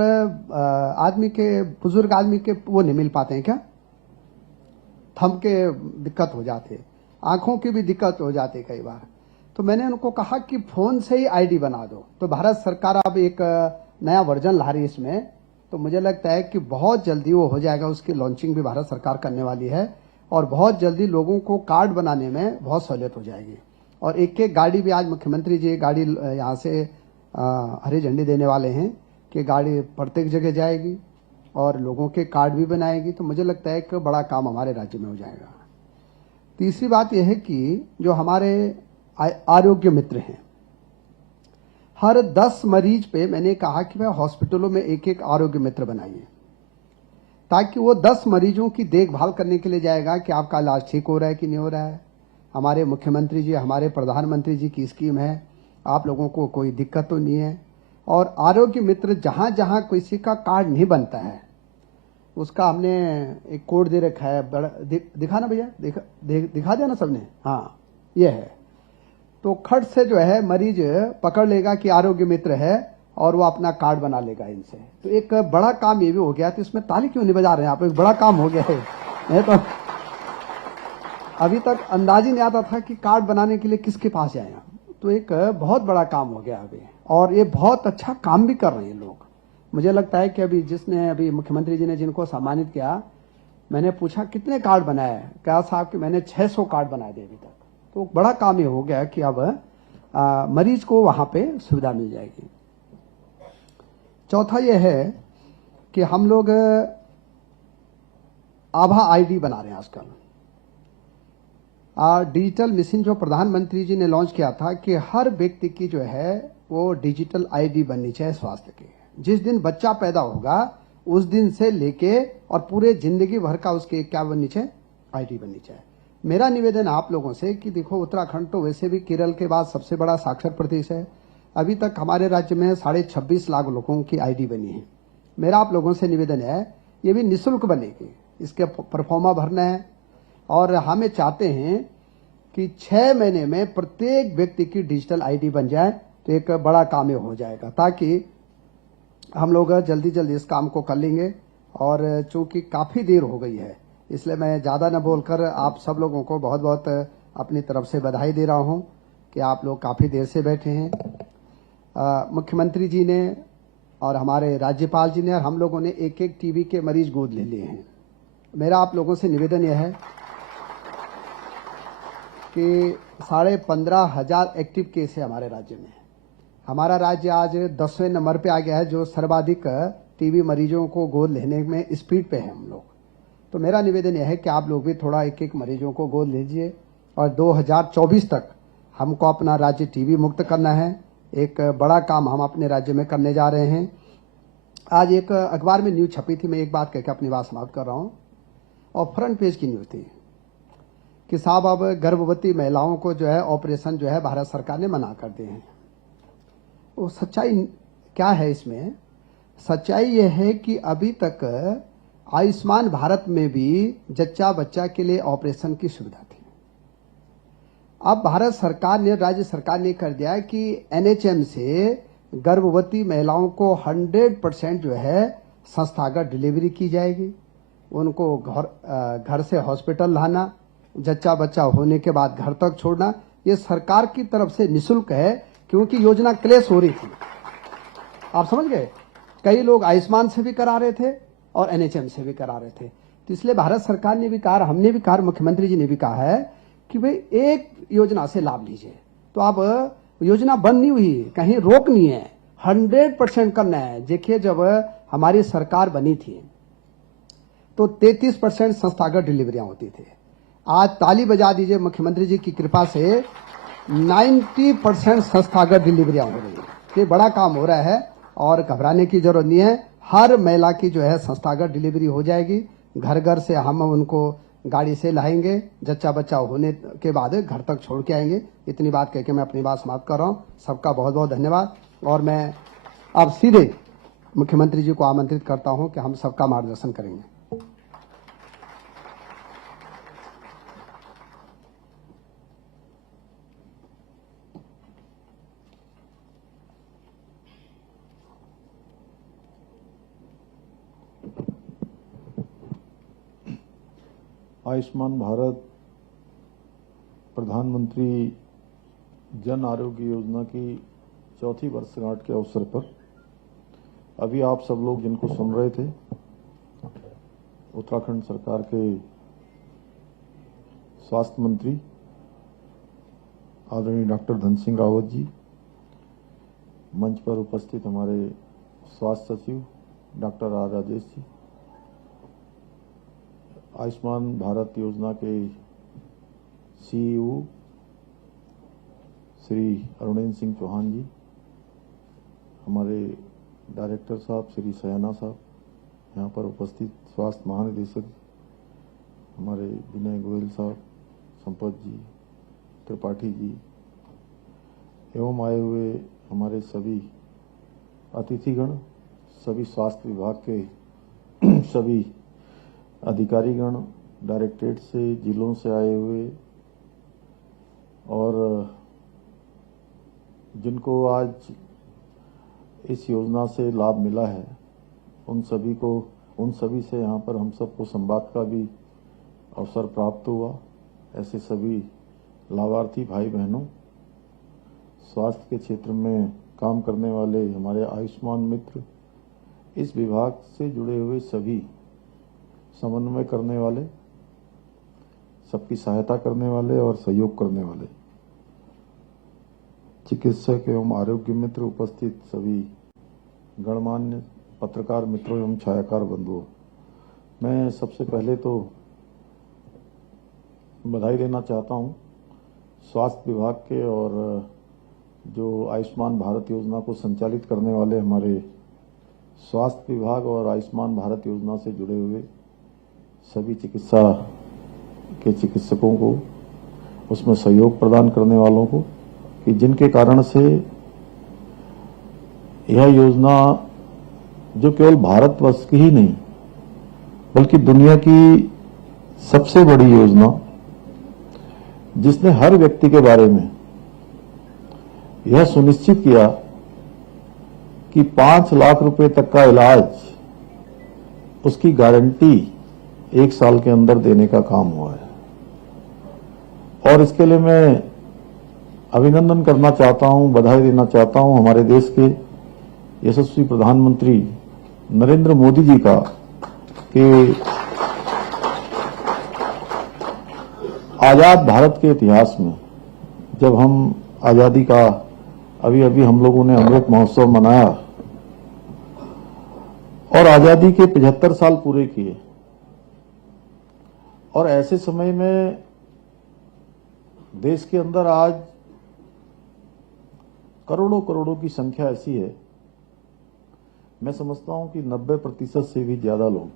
आदमी के बुजुर्ग आदमी के वो नहीं मिल पाते हैं, क्या थंब के दिक्कत हो जाते, आंखों की भी दिक्कत हो जाती कई बार। तो मैंने उनको कहा कि फोन से ही आईडी बना दो। तो भारत सरकार अब एक नया वर्जन ला रही है इसमें, तो मुझे लगता है कि बहुत जल्दी वो हो जाएगा। उसकी लॉन्चिंग भी भारत सरकार करने वाली है और बहुत जल्दी लोगों को कार्ड बनाने में बहुत सहूलियत हो जाएगी। और एक गाड़ी भी आज मुख्यमंत्री जी गाड़ी यहाँ से हरी झंडी देने वाले हैं कि गाड़ी प्रत्येक जगह जाएगी और लोगों के कार्ड भी बनाएगी। तो मुझे लगता है कि बड़ा काम हमारे राज्य में हो जाएगा। तीसरी बात यह है कि जो हमारे आरोग्य मित्र हैं, हर 10 मरीज पे मैंने कहा कि भाई हॉस्पिटलों में एक आरोग्य मित्र बनाइए ताकि वो 10 मरीजों की देखभाल करने के लिए जाएगा कि आपका इलाज ठीक हो रहा है कि नहीं हो रहा है। हमारे मुख्यमंत्री जी, हमारे प्रधानमंत्री जी की स्कीम है, आप लोगों को कोई दिक्कत तो नहीं है। और आरोग्य मित्र जहां जहां किसी का कार्ड नहीं बनता है उसका हमने एक कोड दे रखा है। बड़ा दिखा ना भैया, दिखा दिया ना सबने? हाँ, ये है। तो खट से जो है मरीज पकड़ लेगा कि आरोग्य मित्र है और वो अपना कार्ड बना लेगा इनसे। तो एक बड़ा काम ये भी हो गया। तो इसमें ताली क्यों नहीं बजा रहे हैं आप? एक बड़ा काम हो गया है। नहीं तो अभी तक अंदाज ही नहीं आता था कि कार्ड बनाने के लिए किसके पास जाए। तो एक बहुत बड़ा काम हो गया अभी और ये बहुत अच्छा काम भी कर रहे हैं लोग। मुझे लगता है कि अभी मुख्यमंत्री जी ने जिनको सम्मानित किया, मैंने पूछा कितने कार्ड बनाए, क्या साहब कि मैंने 600 कार्ड बनाए थे अभी तक। तो बड़ा काम ये हो गया कि अब मरीज को वहां पे सुविधा मिल जाएगी। चौथा ये है कि हम लोग आभा आईडी बना रहे हैं आजकल। डिजिटल मिशन जो प्रधानमंत्री जी ने लॉन्च किया था कि हर व्यक्ति की जो है वो डिजिटल आईडी बननी चाहिए स्वास्थ्य की। जिस दिन बच्चा पैदा होगा उस दिन से लेके और पूरे जिंदगी भर का उसके क्या बननी चाहिए? आईडी बननी चाहिए। मेरा निवेदन आप लोगों से कि देखो, उत्तराखंड तो वैसे भी केरल के बाद सबसे बड़ा साक्षर प्रदेश है। अभी तक हमारे राज्य में 26.5 लाख लोगों की आईडी बनी है। मेरा आप लोगों से निवेदन है ये भी निःशुल्क बनेगी, इसके परफॉर्मा भरना है और हमें चाहते हैं कि 6 महीने में प्रत्येक व्यक्ति की डिजिटल आईडी बन जाए। तो एक बड़ा काम ये हो जाएगा ताकि हम लोग जल्दी जल्दी इस काम को कर लेंगे। और चूंकि काफ़ी देर हो गई है इसलिए मैं ज़्यादा न बोलकर आप सब लोगों को बहुत बहुत अपनी तरफ से बधाई दे रहा हूं कि आप लोग काफ़ी देर से बैठे हैं। मुख्यमंत्री जी ने और हमारे राज्यपाल जी ने और हम लोगों ने एक टीबी के मरीज गोद ले लिए हैं। मेरा आप लोगों से निवेदन यह है कि 15,500 एक्टिव केस है हमारे राज्य में। हमारा राज्य आज 10वें नंबर पे आ गया है जो सर्वाधिक टीबी मरीजों को गोद लेने में स्पीड पे है हम लोग। तो मेरा निवेदन यह है कि आप लोग भी थोड़ा एक एक मरीजों को गोद लीजिए और 2024 तक हमको अपना राज्य टीबी मुक्त करना है। एक बड़ा काम हम अपने राज्य में करने जा रहे हैं। आज एक अखबार में न्यूज छपी थी, मैं एक बात कहकर अपनी बात समाप्त कर रहा हूं, और फ्रंट पेज की न्यूज थी कि साहब अब गर्भवती महिलाओं को जो है ऑपरेशन जो है भारत सरकार ने मना कर दिए हैं। वो सच्चाई क्या है इसमें? सच्चाई यह है कि अभी तक आयुष्मान भारत में भी जच्चा बच्चा के लिए ऑपरेशन की सुविधा थी। अब भारत सरकार ने, राज्य सरकार ने कर दिया कि एनएचएम से गर्भवती महिलाओं को 100% जो है संस्थागत डिलीवरी की जाएगी। उनको घर से हॉस्पिटल लाना, जच्चा बच्चा होने के बाद घर तक छोड़ना, ये सरकार की तरफ से निःशुल्क है, क्योंकि योजना क्लेश हो रही थी। आप समझ गए? कई लोग आयुष्मान से भी करा रहे थे और एनएचएम से भी करा रहे थे। तो इसलिए भारत सरकार ने भी कहा, हमने भी कहा, मुख्यमंत्री जी ने भी कहा है कि भाई एक योजना से लाभ लीजिए। तो अब योजना बंद नहीं हुई, कहीं रोक नहीं है, 100% करना है। देखिए, जब हमारी सरकार बनी थी तो 33% संस्थागत डिलीवरियां होती थी। आज ताली बजा दीजिए, मुख्यमंत्री जी की कृपा से 90% संस्थागत डिलीवरियां हो रही है। ये बड़ा काम हो रहा है और घबराने की जरूरत नहीं है। हर महिला की जो है संस्थागत डिलीवरी हो जाएगी। घर घर से हम उनको गाड़ी से लाएंगे, जच्चा बच्चा होने के बाद घर तक छोड़ के आएंगे। इतनी बात कह के मैं अपनी बात समाप्त कर रहा हूं। सबका बहुत बहुत धन्यवाद। और मैं अब सीधे मुख्यमंत्री जी को आमंत्रित करता हूं कि हम सबका मार्गदर्शन करेंगे। आयुष्मान भारत प्रधानमंत्री जन आरोग्य योजना की चौथी वर्षगांठ के अवसर पर अभी आप सब लोग जिनको सुन रहे थे, उत्तराखंड सरकार के स्वास्थ्य मंत्री आदरणीय डॉक्टर धन सिंह रावत जी, मंच पर उपस्थित हमारे स्वास्थ्य सचिव डॉक्टर आर राजेश जी, आयुष्मान भारत योजना के सीईओ श्री अरुणेंद्र सिंह चौहान जी, हमारे डायरेक्टर साहब श्री सयाना साहब, यहाँ पर उपस्थित स्वास्थ्य महानिदेशक हमारे विनय गोयल साहब, संपत जी, त्रिपाठी जी, एवं आए हुए हमारे सभी अतिथिगण, सभी स्वास्थ्य विभाग के सभी अधिकारीगण, डायरेक्टरेट से, जिलों से आए हुए, और जिनको आज इस योजना से लाभ मिला है, उन सभी से यहाँ पर हम सबको संवाद का भी अवसर प्राप्त हुआ। ऐसे सभी लाभार्थी भाई बहनों, स्वास्थ्य के क्षेत्र में काम करने वाले हमारे आयुष्मान मित्र, इस विभाग से जुड़े हुए सभी समन्वय करने वाले, सबकी सहायता करने वाले और सहयोग करने वाले चिकित्सक एवं आरोग्य मित्र, उपस्थित सभी गणमान्य पत्रकार मित्रों एवं छायाकार बंधुओं, मैं सबसे पहले तो बधाई देना चाहता हूं स्वास्थ्य विभाग के और जो आयुष्मान भारत योजना को संचालित करने वाले हमारे स्वास्थ्य विभाग और आयुष्मान भारत योजना से जुड़े हुए सभी चिकित्सा के चिकित्सकों को, उसमें सहयोग प्रदान करने वालों को, कि जिनके कारण से यह योजना जो केवल भारतवर्ष की ही नहीं बल्कि दुनिया की सबसे बड़ी योजना, जिसने हर व्यक्ति के बारे में यह सुनिश्चित किया कि 5 लाख रुपए तक का इलाज उसकी गारंटी 1 साल के अंदर देने का काम हुआ है। और इसके लिए मैं अभिनंदन करना चाहता हूं, बधाई देना चाहता हूं हमारे देश के यशस्वी प्रधानमंत्री नरेंद्र मोदी जी का, कि आजाद भारत के इतिहास में जब हम आजादी का अभी हम लोगों ने अमृत महोत्सव मनाया और आजादी के 75 साल पूरे किए, और ऐसे समय में देश के अंदर आज करोड़ों करोड़ों की संख्या ऐसी है, मैं समझता हूं कि 90% से भी ज्यादा लोग,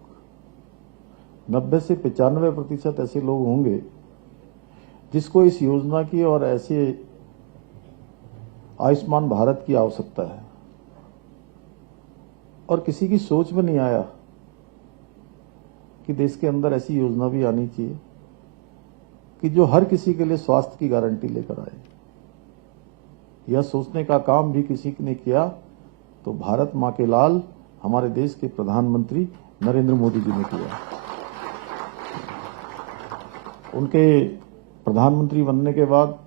90 से 95% ऐसे लोग होंगे जिसको इस योजना की और ऐसे आयुष्मान भारत की आवश्यकता है। और किसी की सोच में नहीं आया कि देश के अंदर ऐसी योजना भी आनी चाहिए कि जो हर किसी के लिए स्वास्थ्य की गारंटी लेकर आए। यह सोचने का काम भी किसी ने किया तो भारत मां के लाल हमारे देश के प्रधानमंत्री नरेंद्र मोदी जी ने किया। उनके प्रधानमंत्री बनने के बाद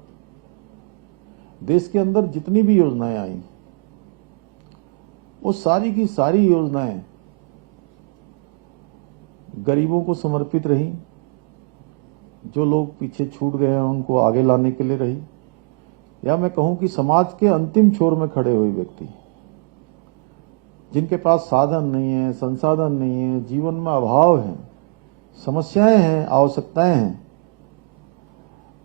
देश के अंदर जितनी भी योजनाएं आई, वो सारी की सारी योजनाएं गरीबों को समर्पित रही। जो लोग पीछे छूट गए हैं उनको आगे लाने के लिए रही, या मैं कहूं कि समाज के अंतिम छोर में खड़े हुए व्यक्ति जिनके पास साधन नहीं है, संसाधन नहीं है, जीवन में अभाव है, समस्याएं हैं, आवश्यकताएं हैं,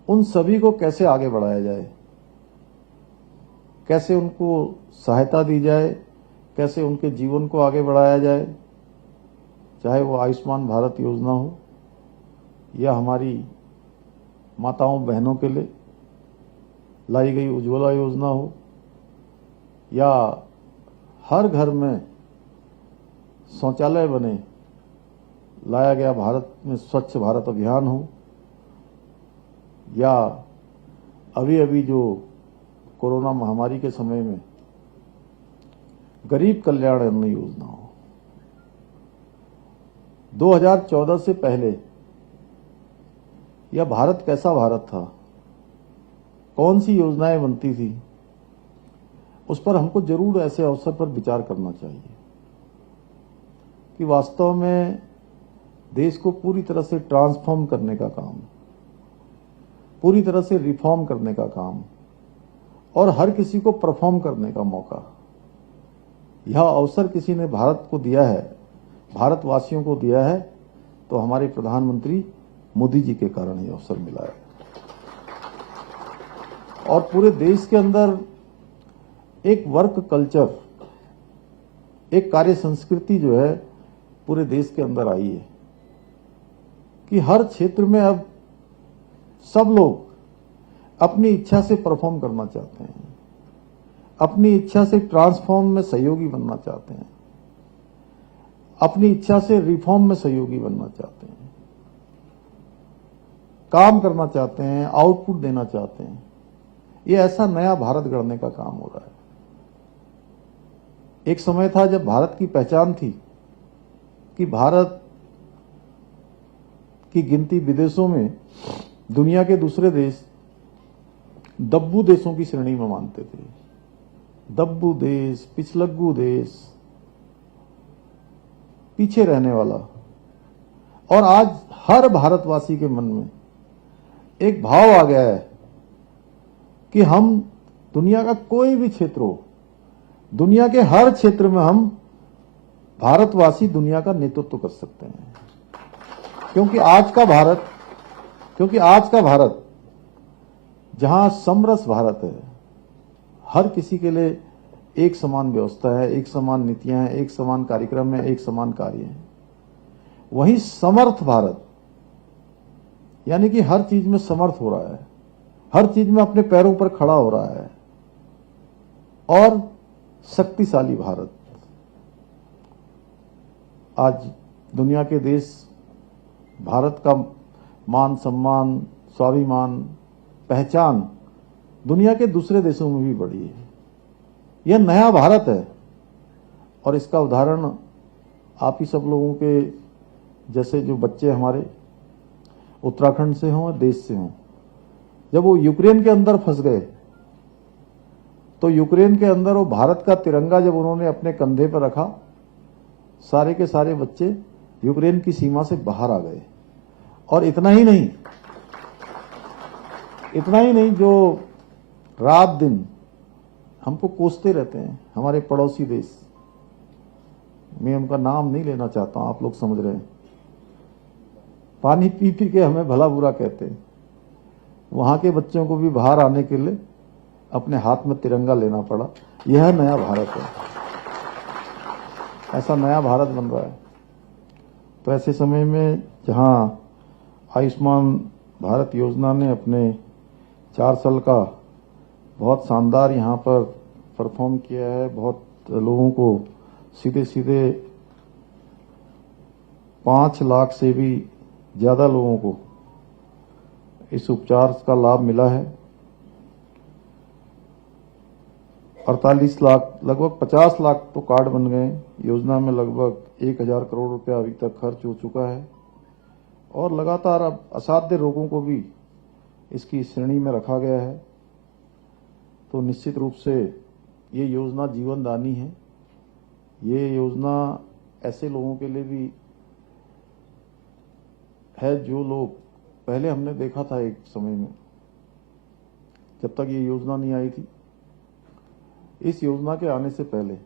उन सभी को कैसे आगे बढ़ाया जाए, कैसे उनको सहायता दी जाए, कैसे उनके जीवन को आगे बढ़ाया जाए, चाहे वो आयुष्मान भारत योजना हो या हमारी माताओं बहनों के लिए लाई गई उज्ज्वला योजना हो, या हर घर में शौचालय बने लाया गया भारत में स्वच्छ भारत अभियान हो, या अभी अभी जो कोरोना महामारी के समय में गरीब कल्याण अन्न योजना हो। 2014 से पहले यह भारत कैसा भारत था, कौन सी योजनाएं बनती थी, उस पर हमको जरूर ऐसे अवसर पर विचार करना चाहिए कि वास्तव में देश को पूरी तरह से ट्रांसफॉर्म करने का काम, पूरी तरह से रिफॉर्म करने का काम और हर किसी को परफॉर्म करने का मौका, यह अवसर किसी ने भारत को दिया है, भारतवासियों को दिया है, तो हमारे प्रधानमंत्री मोदी जी के कारण यह अवसर मिला है। और पूरे देश के अंदर एक वर्क कल्चर, एक कार्य संस्कृति जो है पूरे देश के अंदर आई है कि हर क्षेत्र में अब सब लोग अपनी इच्छा से परफॉर्म करना चाहते हैं, अपनी इच्छा से ट्रांसफॉर्म में सहयोगी बनना चाहते हैं, अपनी इच्छा से रिफॉर्म में सहयोगी बनना चाहते हैं, काम करना चाहते हैं, आउटपुट देना चाहते हैं। ये ऐसा नया भारत गढ़ने का काम हो रहा है। एक समय था जब भारत की पहचान थी कि भारत की गिनती विदेशों में दुनिया के दूसरे देश दब्बू देशों की श्रेणी में मानते थे। दब्बू देश, पिछलग्गू देश, पीछे रहने वाला। और आज हर भारतवासी के मन में एक भाव आ गया है कि हम दुनिया का कोई भी क्षेत्र हो, दुनिया के हर क्षेत्र में हम भारतवासी दुनिया का नेतृत्व कर सकते हैं। क्योंकि आज का भारत जहां समरस भारत है, हर किसी के लिए एक समान व्यवस्था है, एक समान नीतियां हैं, एक समान कार्यक्रम है, एक समान कार्य है। वहीं समर्थ भारत यानी कि हर चीज में समर्थ हो रहा है, हर चीज में अपने पैरों पर खड़ा हो रहा है, और शक्तिशाली भारत। आज दुनिया के देश भारत का मान सम्मान, स्वाभिमान, पहचान दुनिया के दूसरे देशों में भी बढ़ी है। यह नया भारत है और इसका उदाहरण आप ही सब लोगों के जैसे जो बच्चे हमारे उत्तराखंड से हों, देश से हों, जब वो यूक्रेन के अंदर फंस गए तो यूक्रेन के अंदर वो भारत का तिरंगा जब उन्होंने अपने कंधे पर रखा, सारे के सारे बच्चे यूक्रेन की सीमा से बाहर आ गए। और इतना ही नहीं, जो रात दिन हमको कोसते रहते हैं, हमारे पड़ोसी देश, मैं उनका नाम नहीं लेना चाहता हूं, आप लोग समझ रहे हैं, पानी पी पी के हमें भला बुरा कहते हैं। वहां के बच्चों को भी बाहर आने के लिए अपने हाथ में तिरंगा लेना पड़ा। यह नया भारत है, ऐसा नया भारत बन रहा है। तो ऐसे समय में जहां आयुष्मान भारत योजना ने अपने 4 साल का बहुत शानदार यहां पर परफॉर्म किया है, बहुत लोगों को सीधे सीधे 5 लाख से भी ज्यादा लोगों को इस उपचार का लाभ मिला है। 48 लाख, लगभग 50 लाख तो कार्ड बन गए। योजना में लगभग 1000 करोड़ रुपया अभी तक खर्च हो चुका है और लगातार अब असाध्य रोगों को भी इसकी श्रेणी में रखा गया है। तो निश्चित रूप से ये योजना जीवनदानी है। ये योजना ऐसे लोगों के लिए भी है जो लोग पहले हमने देखा था एक समय में, जब तक ये योजना नहीं आई थी। इस योजना के आने से पहले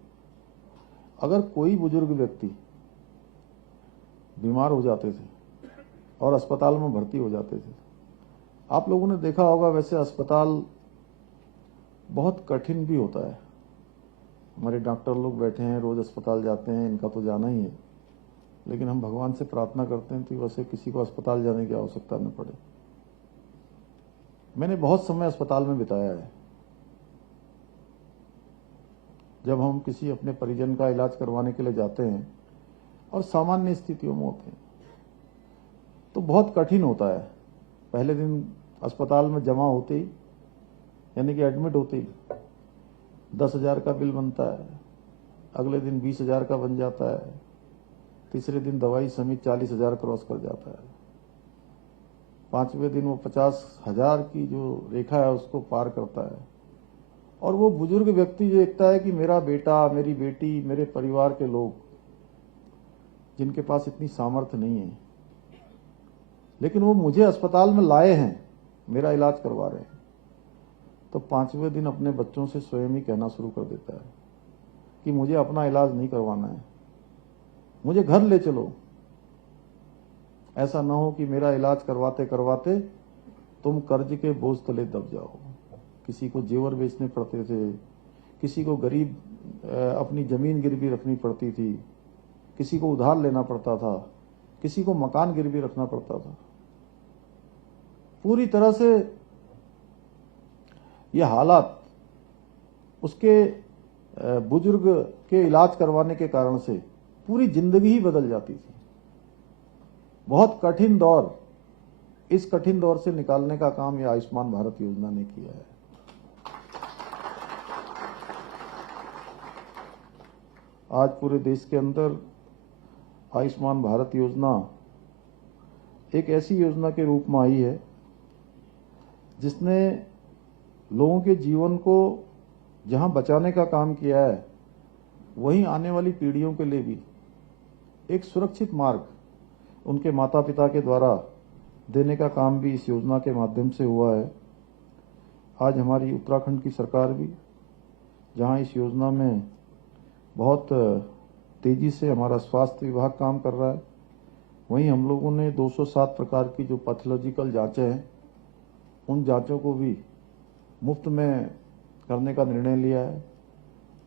अगर कोई बुजुर्ग व्यक्ति बीमार हो जाते थे और अस्पताल में भर्ती हो जाते थे, आप लोगों ने देखा होगा वैसे अस्पताल बहुत कठिन भी होता है। हमारे डॉक्टर लोग बैठे हैं, रोज अस्पताल जाते हैं, इनका तो जाना ही है, लेकिन हम भगवान से प्रार्थना करते हैं कि वैसे किसी को अस्पताल जाने की आवश्यकता न पड़े। मैंने बहुत समय अस्पताल में बिताया है। जब हम किसी अपने परिजन का इलाज करवाने के लिए जाते हैं और सामान्य स्थितियों में होते हैं तो बहुत कठिन होता है। पहले दिन अस्पताल में जमा होते ही, यानी कि एडमिट होते ही 10,000 का बिल बनता है, अगले दिन 20,000 का बन जाता है, तीसरे दिन दवाई समेत 40,000 क्रॉस कर जाता है, 5वें दिन वो 50,000 की जो रेखा है उसको पार करता है। और वो बुजुर्ग व्यक्ति देखता है कि मेरा बेटा, मेरी बेटी, मेरे परिवार के लोग जिनके पास इतनी सामर्थ्य नहीं है, लेकिन वो मुझे अस्पताल में लाए हैं, मेरा इलाज करवा रहे हैं, तो 5वें दिन अपने बच्चों से स्वयं ही कहना शुरू कर देता है कि मुझे अपना इलाज नहीं करवाना है, मुझे घर ले चलो। ऐसा ना हो कि मेरा इलाज करवाते करवाते तुम कर्ज के बोझ तले दब जाओ। किसी को जेवर बेचने पड़ते थे, किसी को गरीब अपनी जमीन गिरवी रखनी पड़ती थी, किसी को उधार लेना पड़ता था, किसी को मकान गिरवी रखना पड़ता था। पूरी तरह से ये हालात उसके बुजुर्ग के इलाज करवाने के कारण से पूरी जिंदगी ही बदल जाती थी। बहुत कठिन दौर, इस कठिन दौर से निकालने का काम ये आयुष्मान भारत योजना ने किया है। आज पूरे देश के अंदर आयुष्मान भारत योजना एक ऐसी योजना के रूप में आई है जिसने लोगों के जीवन को जहां बचाने का काम किया है, वहीं आने वाली पीढ़ियों के लिए भी एक सुरक्षित मार्ग उनके माता पिता के द्वारा देने का काम भी इस योजना के माध्यम से हुआ है। आज हमारी उत्तराखंड की सरकार भी, जहां इस योजना में बहुत तेजी से हमारा स्वास्थ्य विभाग काम कर रहा है, वहीं हम लोगों ने 207 प्रकार की जो पैथोलॉजिकल जांचें हैं, उन जांचों को भी मुफ्त में करने का निर्णय लिया है।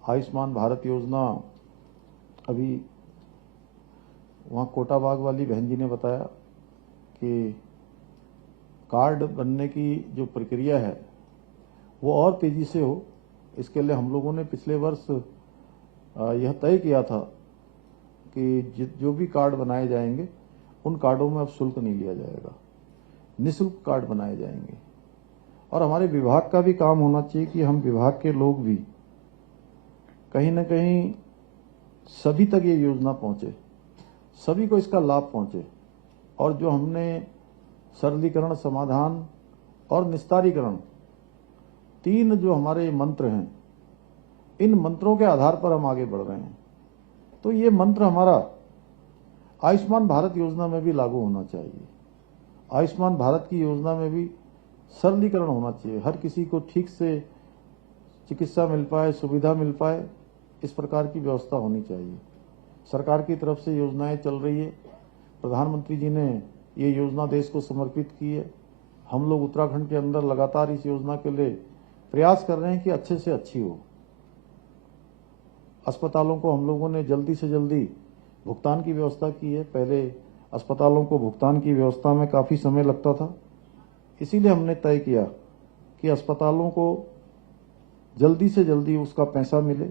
आयुष्मान भारत योजना, अभी वहाँ कोटाबाग वाली बहन जी ने बताया कि कार्ड बनने की जो प्रक्रिया है वो और तेजी से हो, इसके लिए हम लोगों ने पिछले वर्ष यह तय किया था कि जो भी कार्ड बनाए जाएंगे उन कार्डों में अब शुल्क नहीं लिया जाएगा, निःशुल्क कार्ड बनाए जाएंगे। और हमारे विभाग का भी काम होना चाहिए कि हम विभाग के लोग भी कहीं न कहीं सभी तक ये योजना पहुंचे, सभी को इसका लाभ पहुंचे। और जो हमने सरलीकरण, समाधान और निस्तारीकरण, 3 जो हमारे मंत्र हैं, इन मंत्रों के आधार पर हम आगे बढ़ रहे हैं। तो ये मंत्र हमारा आयुष्मान भारत योजना में भी लागू होना चाहिए। आयुष्मान भारत की योजना में भी सरलीकरण होना चाहिए, हर किसी को ठीक से चिकित्सा मिल पाए, सुविधा मिल पाए, इस प्रकार की व्यवस्था होनी चाहिए। सरकार की तरफ से योजनाएं चल रही है, प्रधानमंत्री जी ने ये योजना देश को समर्पित की है। हम लोग उत्तराखंड के अंदर लगातार इस योजना के लिए प्रयास कर रहे हैं कि अच्छे से अच्छी हो। अस्पतालों को हम लोगों ने जल्दी से जल्दी भुगतान की व्यवस्था की है। पहले अस्पतालों को भुगतान की व्यवस्था में काफ़ी समय लगता था, इसीलिए हमने तय किया कि अस्पतालों को जल्दी से जल्दी उसका पैसा मिले,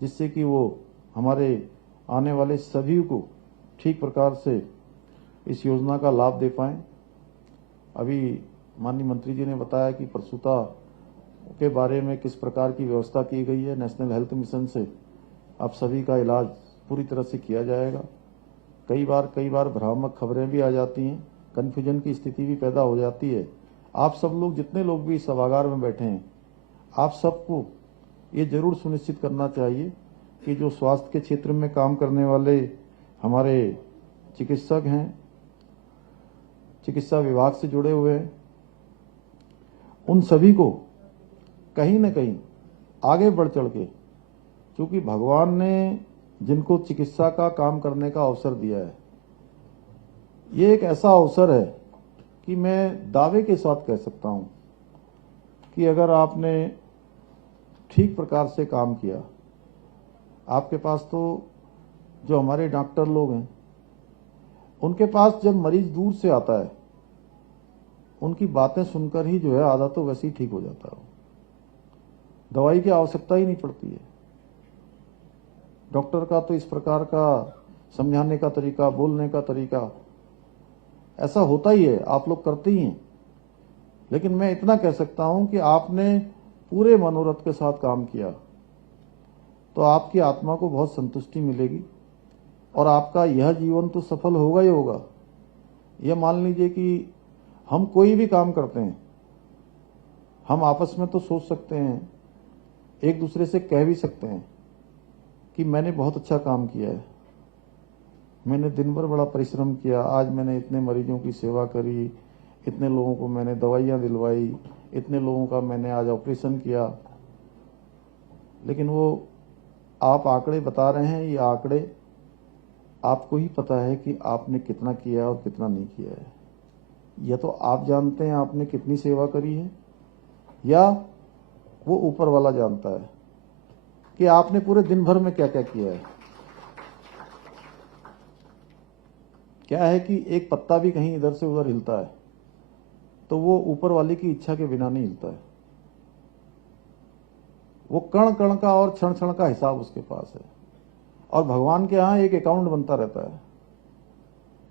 जिससे कि वो हमारे आने वाले सभी को ठीक प्रकार से इस योजना का लाभ दे पाएं। अभी माननीय मंत्री जी ने बताया कि प्रसूता के बारे में किस प्रकार की व्यवस्था की गई है। नेशनल हेल्थ मिशन से अब सभी का इलाज पूरी तरह से किया जाएगा। कई बार भ्रामक खबरें भी आ जाती हैं, कन्फ्यूजन की स्थिति भी पैदा हो जाती है। आप सब लोग, जितने लोग भी इस सभागार में बैठे हैं, आप सबको ये जरूर सुनिश्चित करना चाहिए कि जो स्वास्थ्य के क्षेत्र में काम करने वाले हमारे चिकित्सक हैं, चिकित्सा विभाग से जुड़े हुए हैं, उन सभी को कहीं न कहीं आगे बढ़ चढ़ के, क्योंकि भगवान ने जिनको चिकित्सा का काम करने का अवसर दिया है, ये एक ऐसा अवसर है कि मैं दावे के साथ कह सकता हूं कि अगर आपने ठीक प्रकार से काम किया, आपके पास तो जो हमारे डॉक्टर लोग हैं, उनके पास जब मरीज दूर से आता है, उनकी बातें सुनकर ही जो है आधा तो वैसे ही ठीक हो जाता है। दवाई की आवश्यकता ही नहीं पड़ती है। डॉक्टर का तो इस प्रकार का समझाने का तरीका, बोलने का तरीका ऐसा होता ही है, आप लोग करते ही हैं। लेकिन मैं इतना कह सकता हूं कि आपने पूरे मनोरथ के साथ काम किया तो आपकी आत्मा को बहुत संतुष्टि मिलेगी और आपका यह जीवन तो सफल होगा ही होगा। यह मान लीजिए कि हम कोई भी काम करते हैं, हम आपस में तो सोच सकते हैं, एक दूसरे से कह भी सकते हैं कि मैंने बहुत अच्छा काम किया है, मैंने दिन भर बड़ा परिश्रम किया, आज मैंने इतने मरीजों की सेवा करी, इतने लोगों को मैंने दवाइयाँ दिलवाई, इतने लोगों का मैंने आज ऑपरेशन किया। लेकिन वो आप आंकड़े बता रहे हैं, ये आंकड़े आपको ही पता है कि आपने कितना किया और कितना नहीं किया है। या तो आप जानते हैं आपने कितनी सेवा करी है, या वो ऊपर वाला जानता है कि आपने पूरे दिन भर में क्या क्या किया है। क्या है कि एक पत्ता भी कहीं इधर से उधर हिलता है तो वो ऊपर वाले की इच्छा के बिना नहीं हिलता है। वो कण कण का और क्षण क्षण का हिसाब उसके पास है। और भगवान के यहाँ एक अकाउंट बनता रहता है,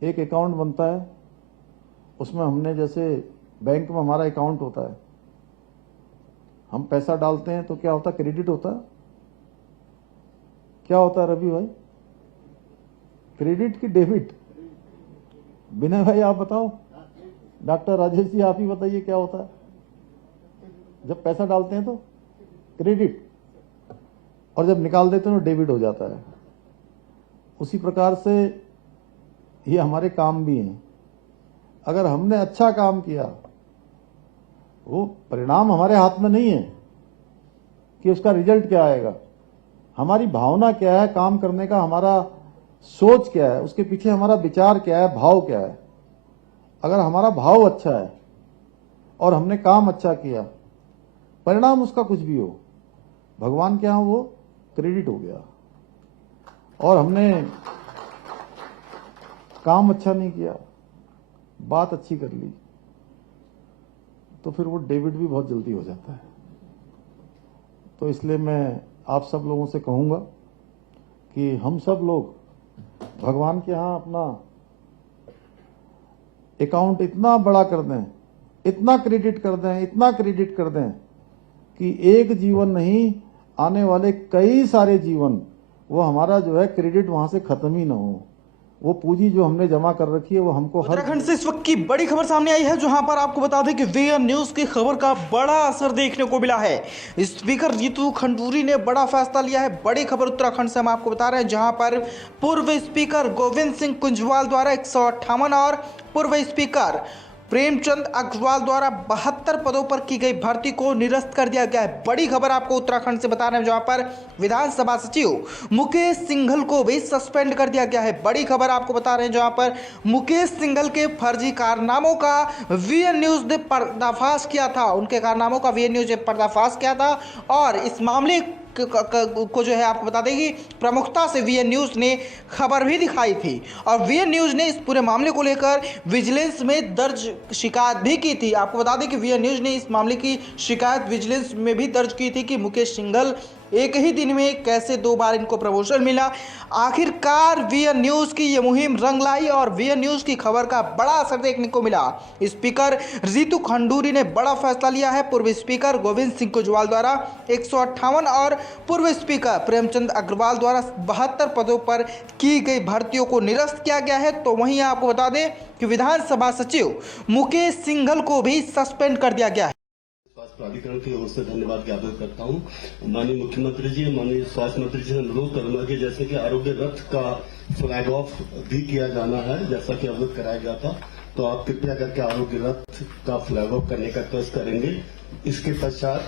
एक अकाउंट बनता है, उसमें हमने जैसे बैंक में हमारा अकाउंट होता है, हम पैसा डालते हैं तो क्या होता है, क्रेडिट होता है। क्या होता है रवि भाई, क्रेडिट की डेबिट? विनय भाई आप बताओ, डॉक्टर राजेश जी आप ही बताइए क्या होता है। जब पैसा डालते हैं तो क्रेडिट, और जब निकाल देते हैं तो डेबिट हो जाता है। उसी प्रकार से ये हमारे काम भी हैं। अगर हमने अच्छा काम किया, वो परिणाम हमारे हाथ में नहीं है कि उसका रिजल्ट क्या आएगा। हमारी भावना क्या है काम करने का, हमारा सोच क्या है, उसके पीछे हमारा विचार क्या है, भाव क्या है। अगर हमारा भाव अच्छा है और हमने काम अच्छा किया, परिणाम उसका कुछ भी हो, भगवान के यहाँ वो क्रेडिट हो गया। और हमने काम अच्छा नहीं किया, बात अच्छी कर ली, तो फिर वो डेबिट भी बहुत जल्दी हो जाता है। तो इसलिए मैं आप सब लोगों से कहूंगा कि हम सब लोग भगवान के यहाँ अपना अकाउंट इतना बड़ा कर दें, इतना क्रेडिट कर दें, इतना क्रेडिट कर दें कि एक जीवन नहीं, आने वाले कई सारे जीवन वो हमारा जो है क्रेडिट वहां से खत्म ही ना हो। वो पूंजी जो हमने जमा कर रखी है वो हमको उत्तराखंड से इस वक्त की बड़ी खबर सामने आई है, जहां पर आपको बता दें कि वेयर न्यूज की खबर का बड़ा असर देखने को मिला है। स्पीकर जीतू खंडूरी ने बड़ा फैसला लिया है। बड़ी खबर उत्तराखंड से हम आपको बता रहे हैं, जहां पर पूर्व स्पीकर गोविंद सिंह कुंजवाल द्वारा 158 और पूर्व स्पीकर प्रेमचंद अग्रवाल द्वारा 72 पदों पर की गई भर्ती को निरस्त कर दिया गया है। बड़ी खबर आपको उत्तराखंड से बता रहे हैं, जहां पर विधानसभा सचिव मुकेश सिंघल को भी सस्पेंड कर दिया गया है। बड़ी खबर आपको बता रहे हैं, जहां पर मुकेश सिंघल के फर्जी कारनामों का वीएन न्यूज ने पर्दाफाश किया था। उनके कारनामों का वीएन न्यूज ने पर्दाफाश किया था और इस मामले को जो है आपको बता दें कि प्रमुखता से वीएन न्यूज़ ने खबर भी दिखाई थी और वीएन न्यूज़ ने इस पूरे मामले को लेकर विजिलेंस में दर्ज शिकायत भी की थी। आपको बता दें कि वीएन न्यूज़ ने इस मामले की शिकायत विजिलेंस में भी दर्ज की थी कि मुकेश सिंघल एक ही दिन में कैसे 2 बार इनको प्रमोशन मिला। आखिरकार वीएन न्यूज़ की ये मुहिम रंग लाई और वीएन न्यूज़ की खबर का बड़ा असर देखने को मिला। स्पीकर रितु खंडूरी ने बड़ा फैसला लिया है। पूर्व स्पीकर गोविंद सिंह कुजवाल द्वारा 158 और पूर्व स्पीकर प्रेमचंद अग्रवाल द्वारा 72 पदों पर की गई भर्तियों को निरस्त किया गया है। तो वहीं आपको बता दें कि विधानसभा सचिव मुकेश सिंघल को भी सस्पेंड कर दिया गया है। प्राधिकरण की ओर से धन्यवाद ज्ञापन करता हूं। माननीय मुख्यमंत्री जी, माननीय स्वास्थ्य मंत्री जी ने अनुरोध करूंगा कि जैसे कि आरोग्य रथ का फ्लैग ऑफ भी किया जाना है, जैसा कि अवगत कराया गया था, तो आप कृपया करके आरोग्य रथ का फ्लैग ऑफ करने का कष्ट करेंगे। इसके पश्चात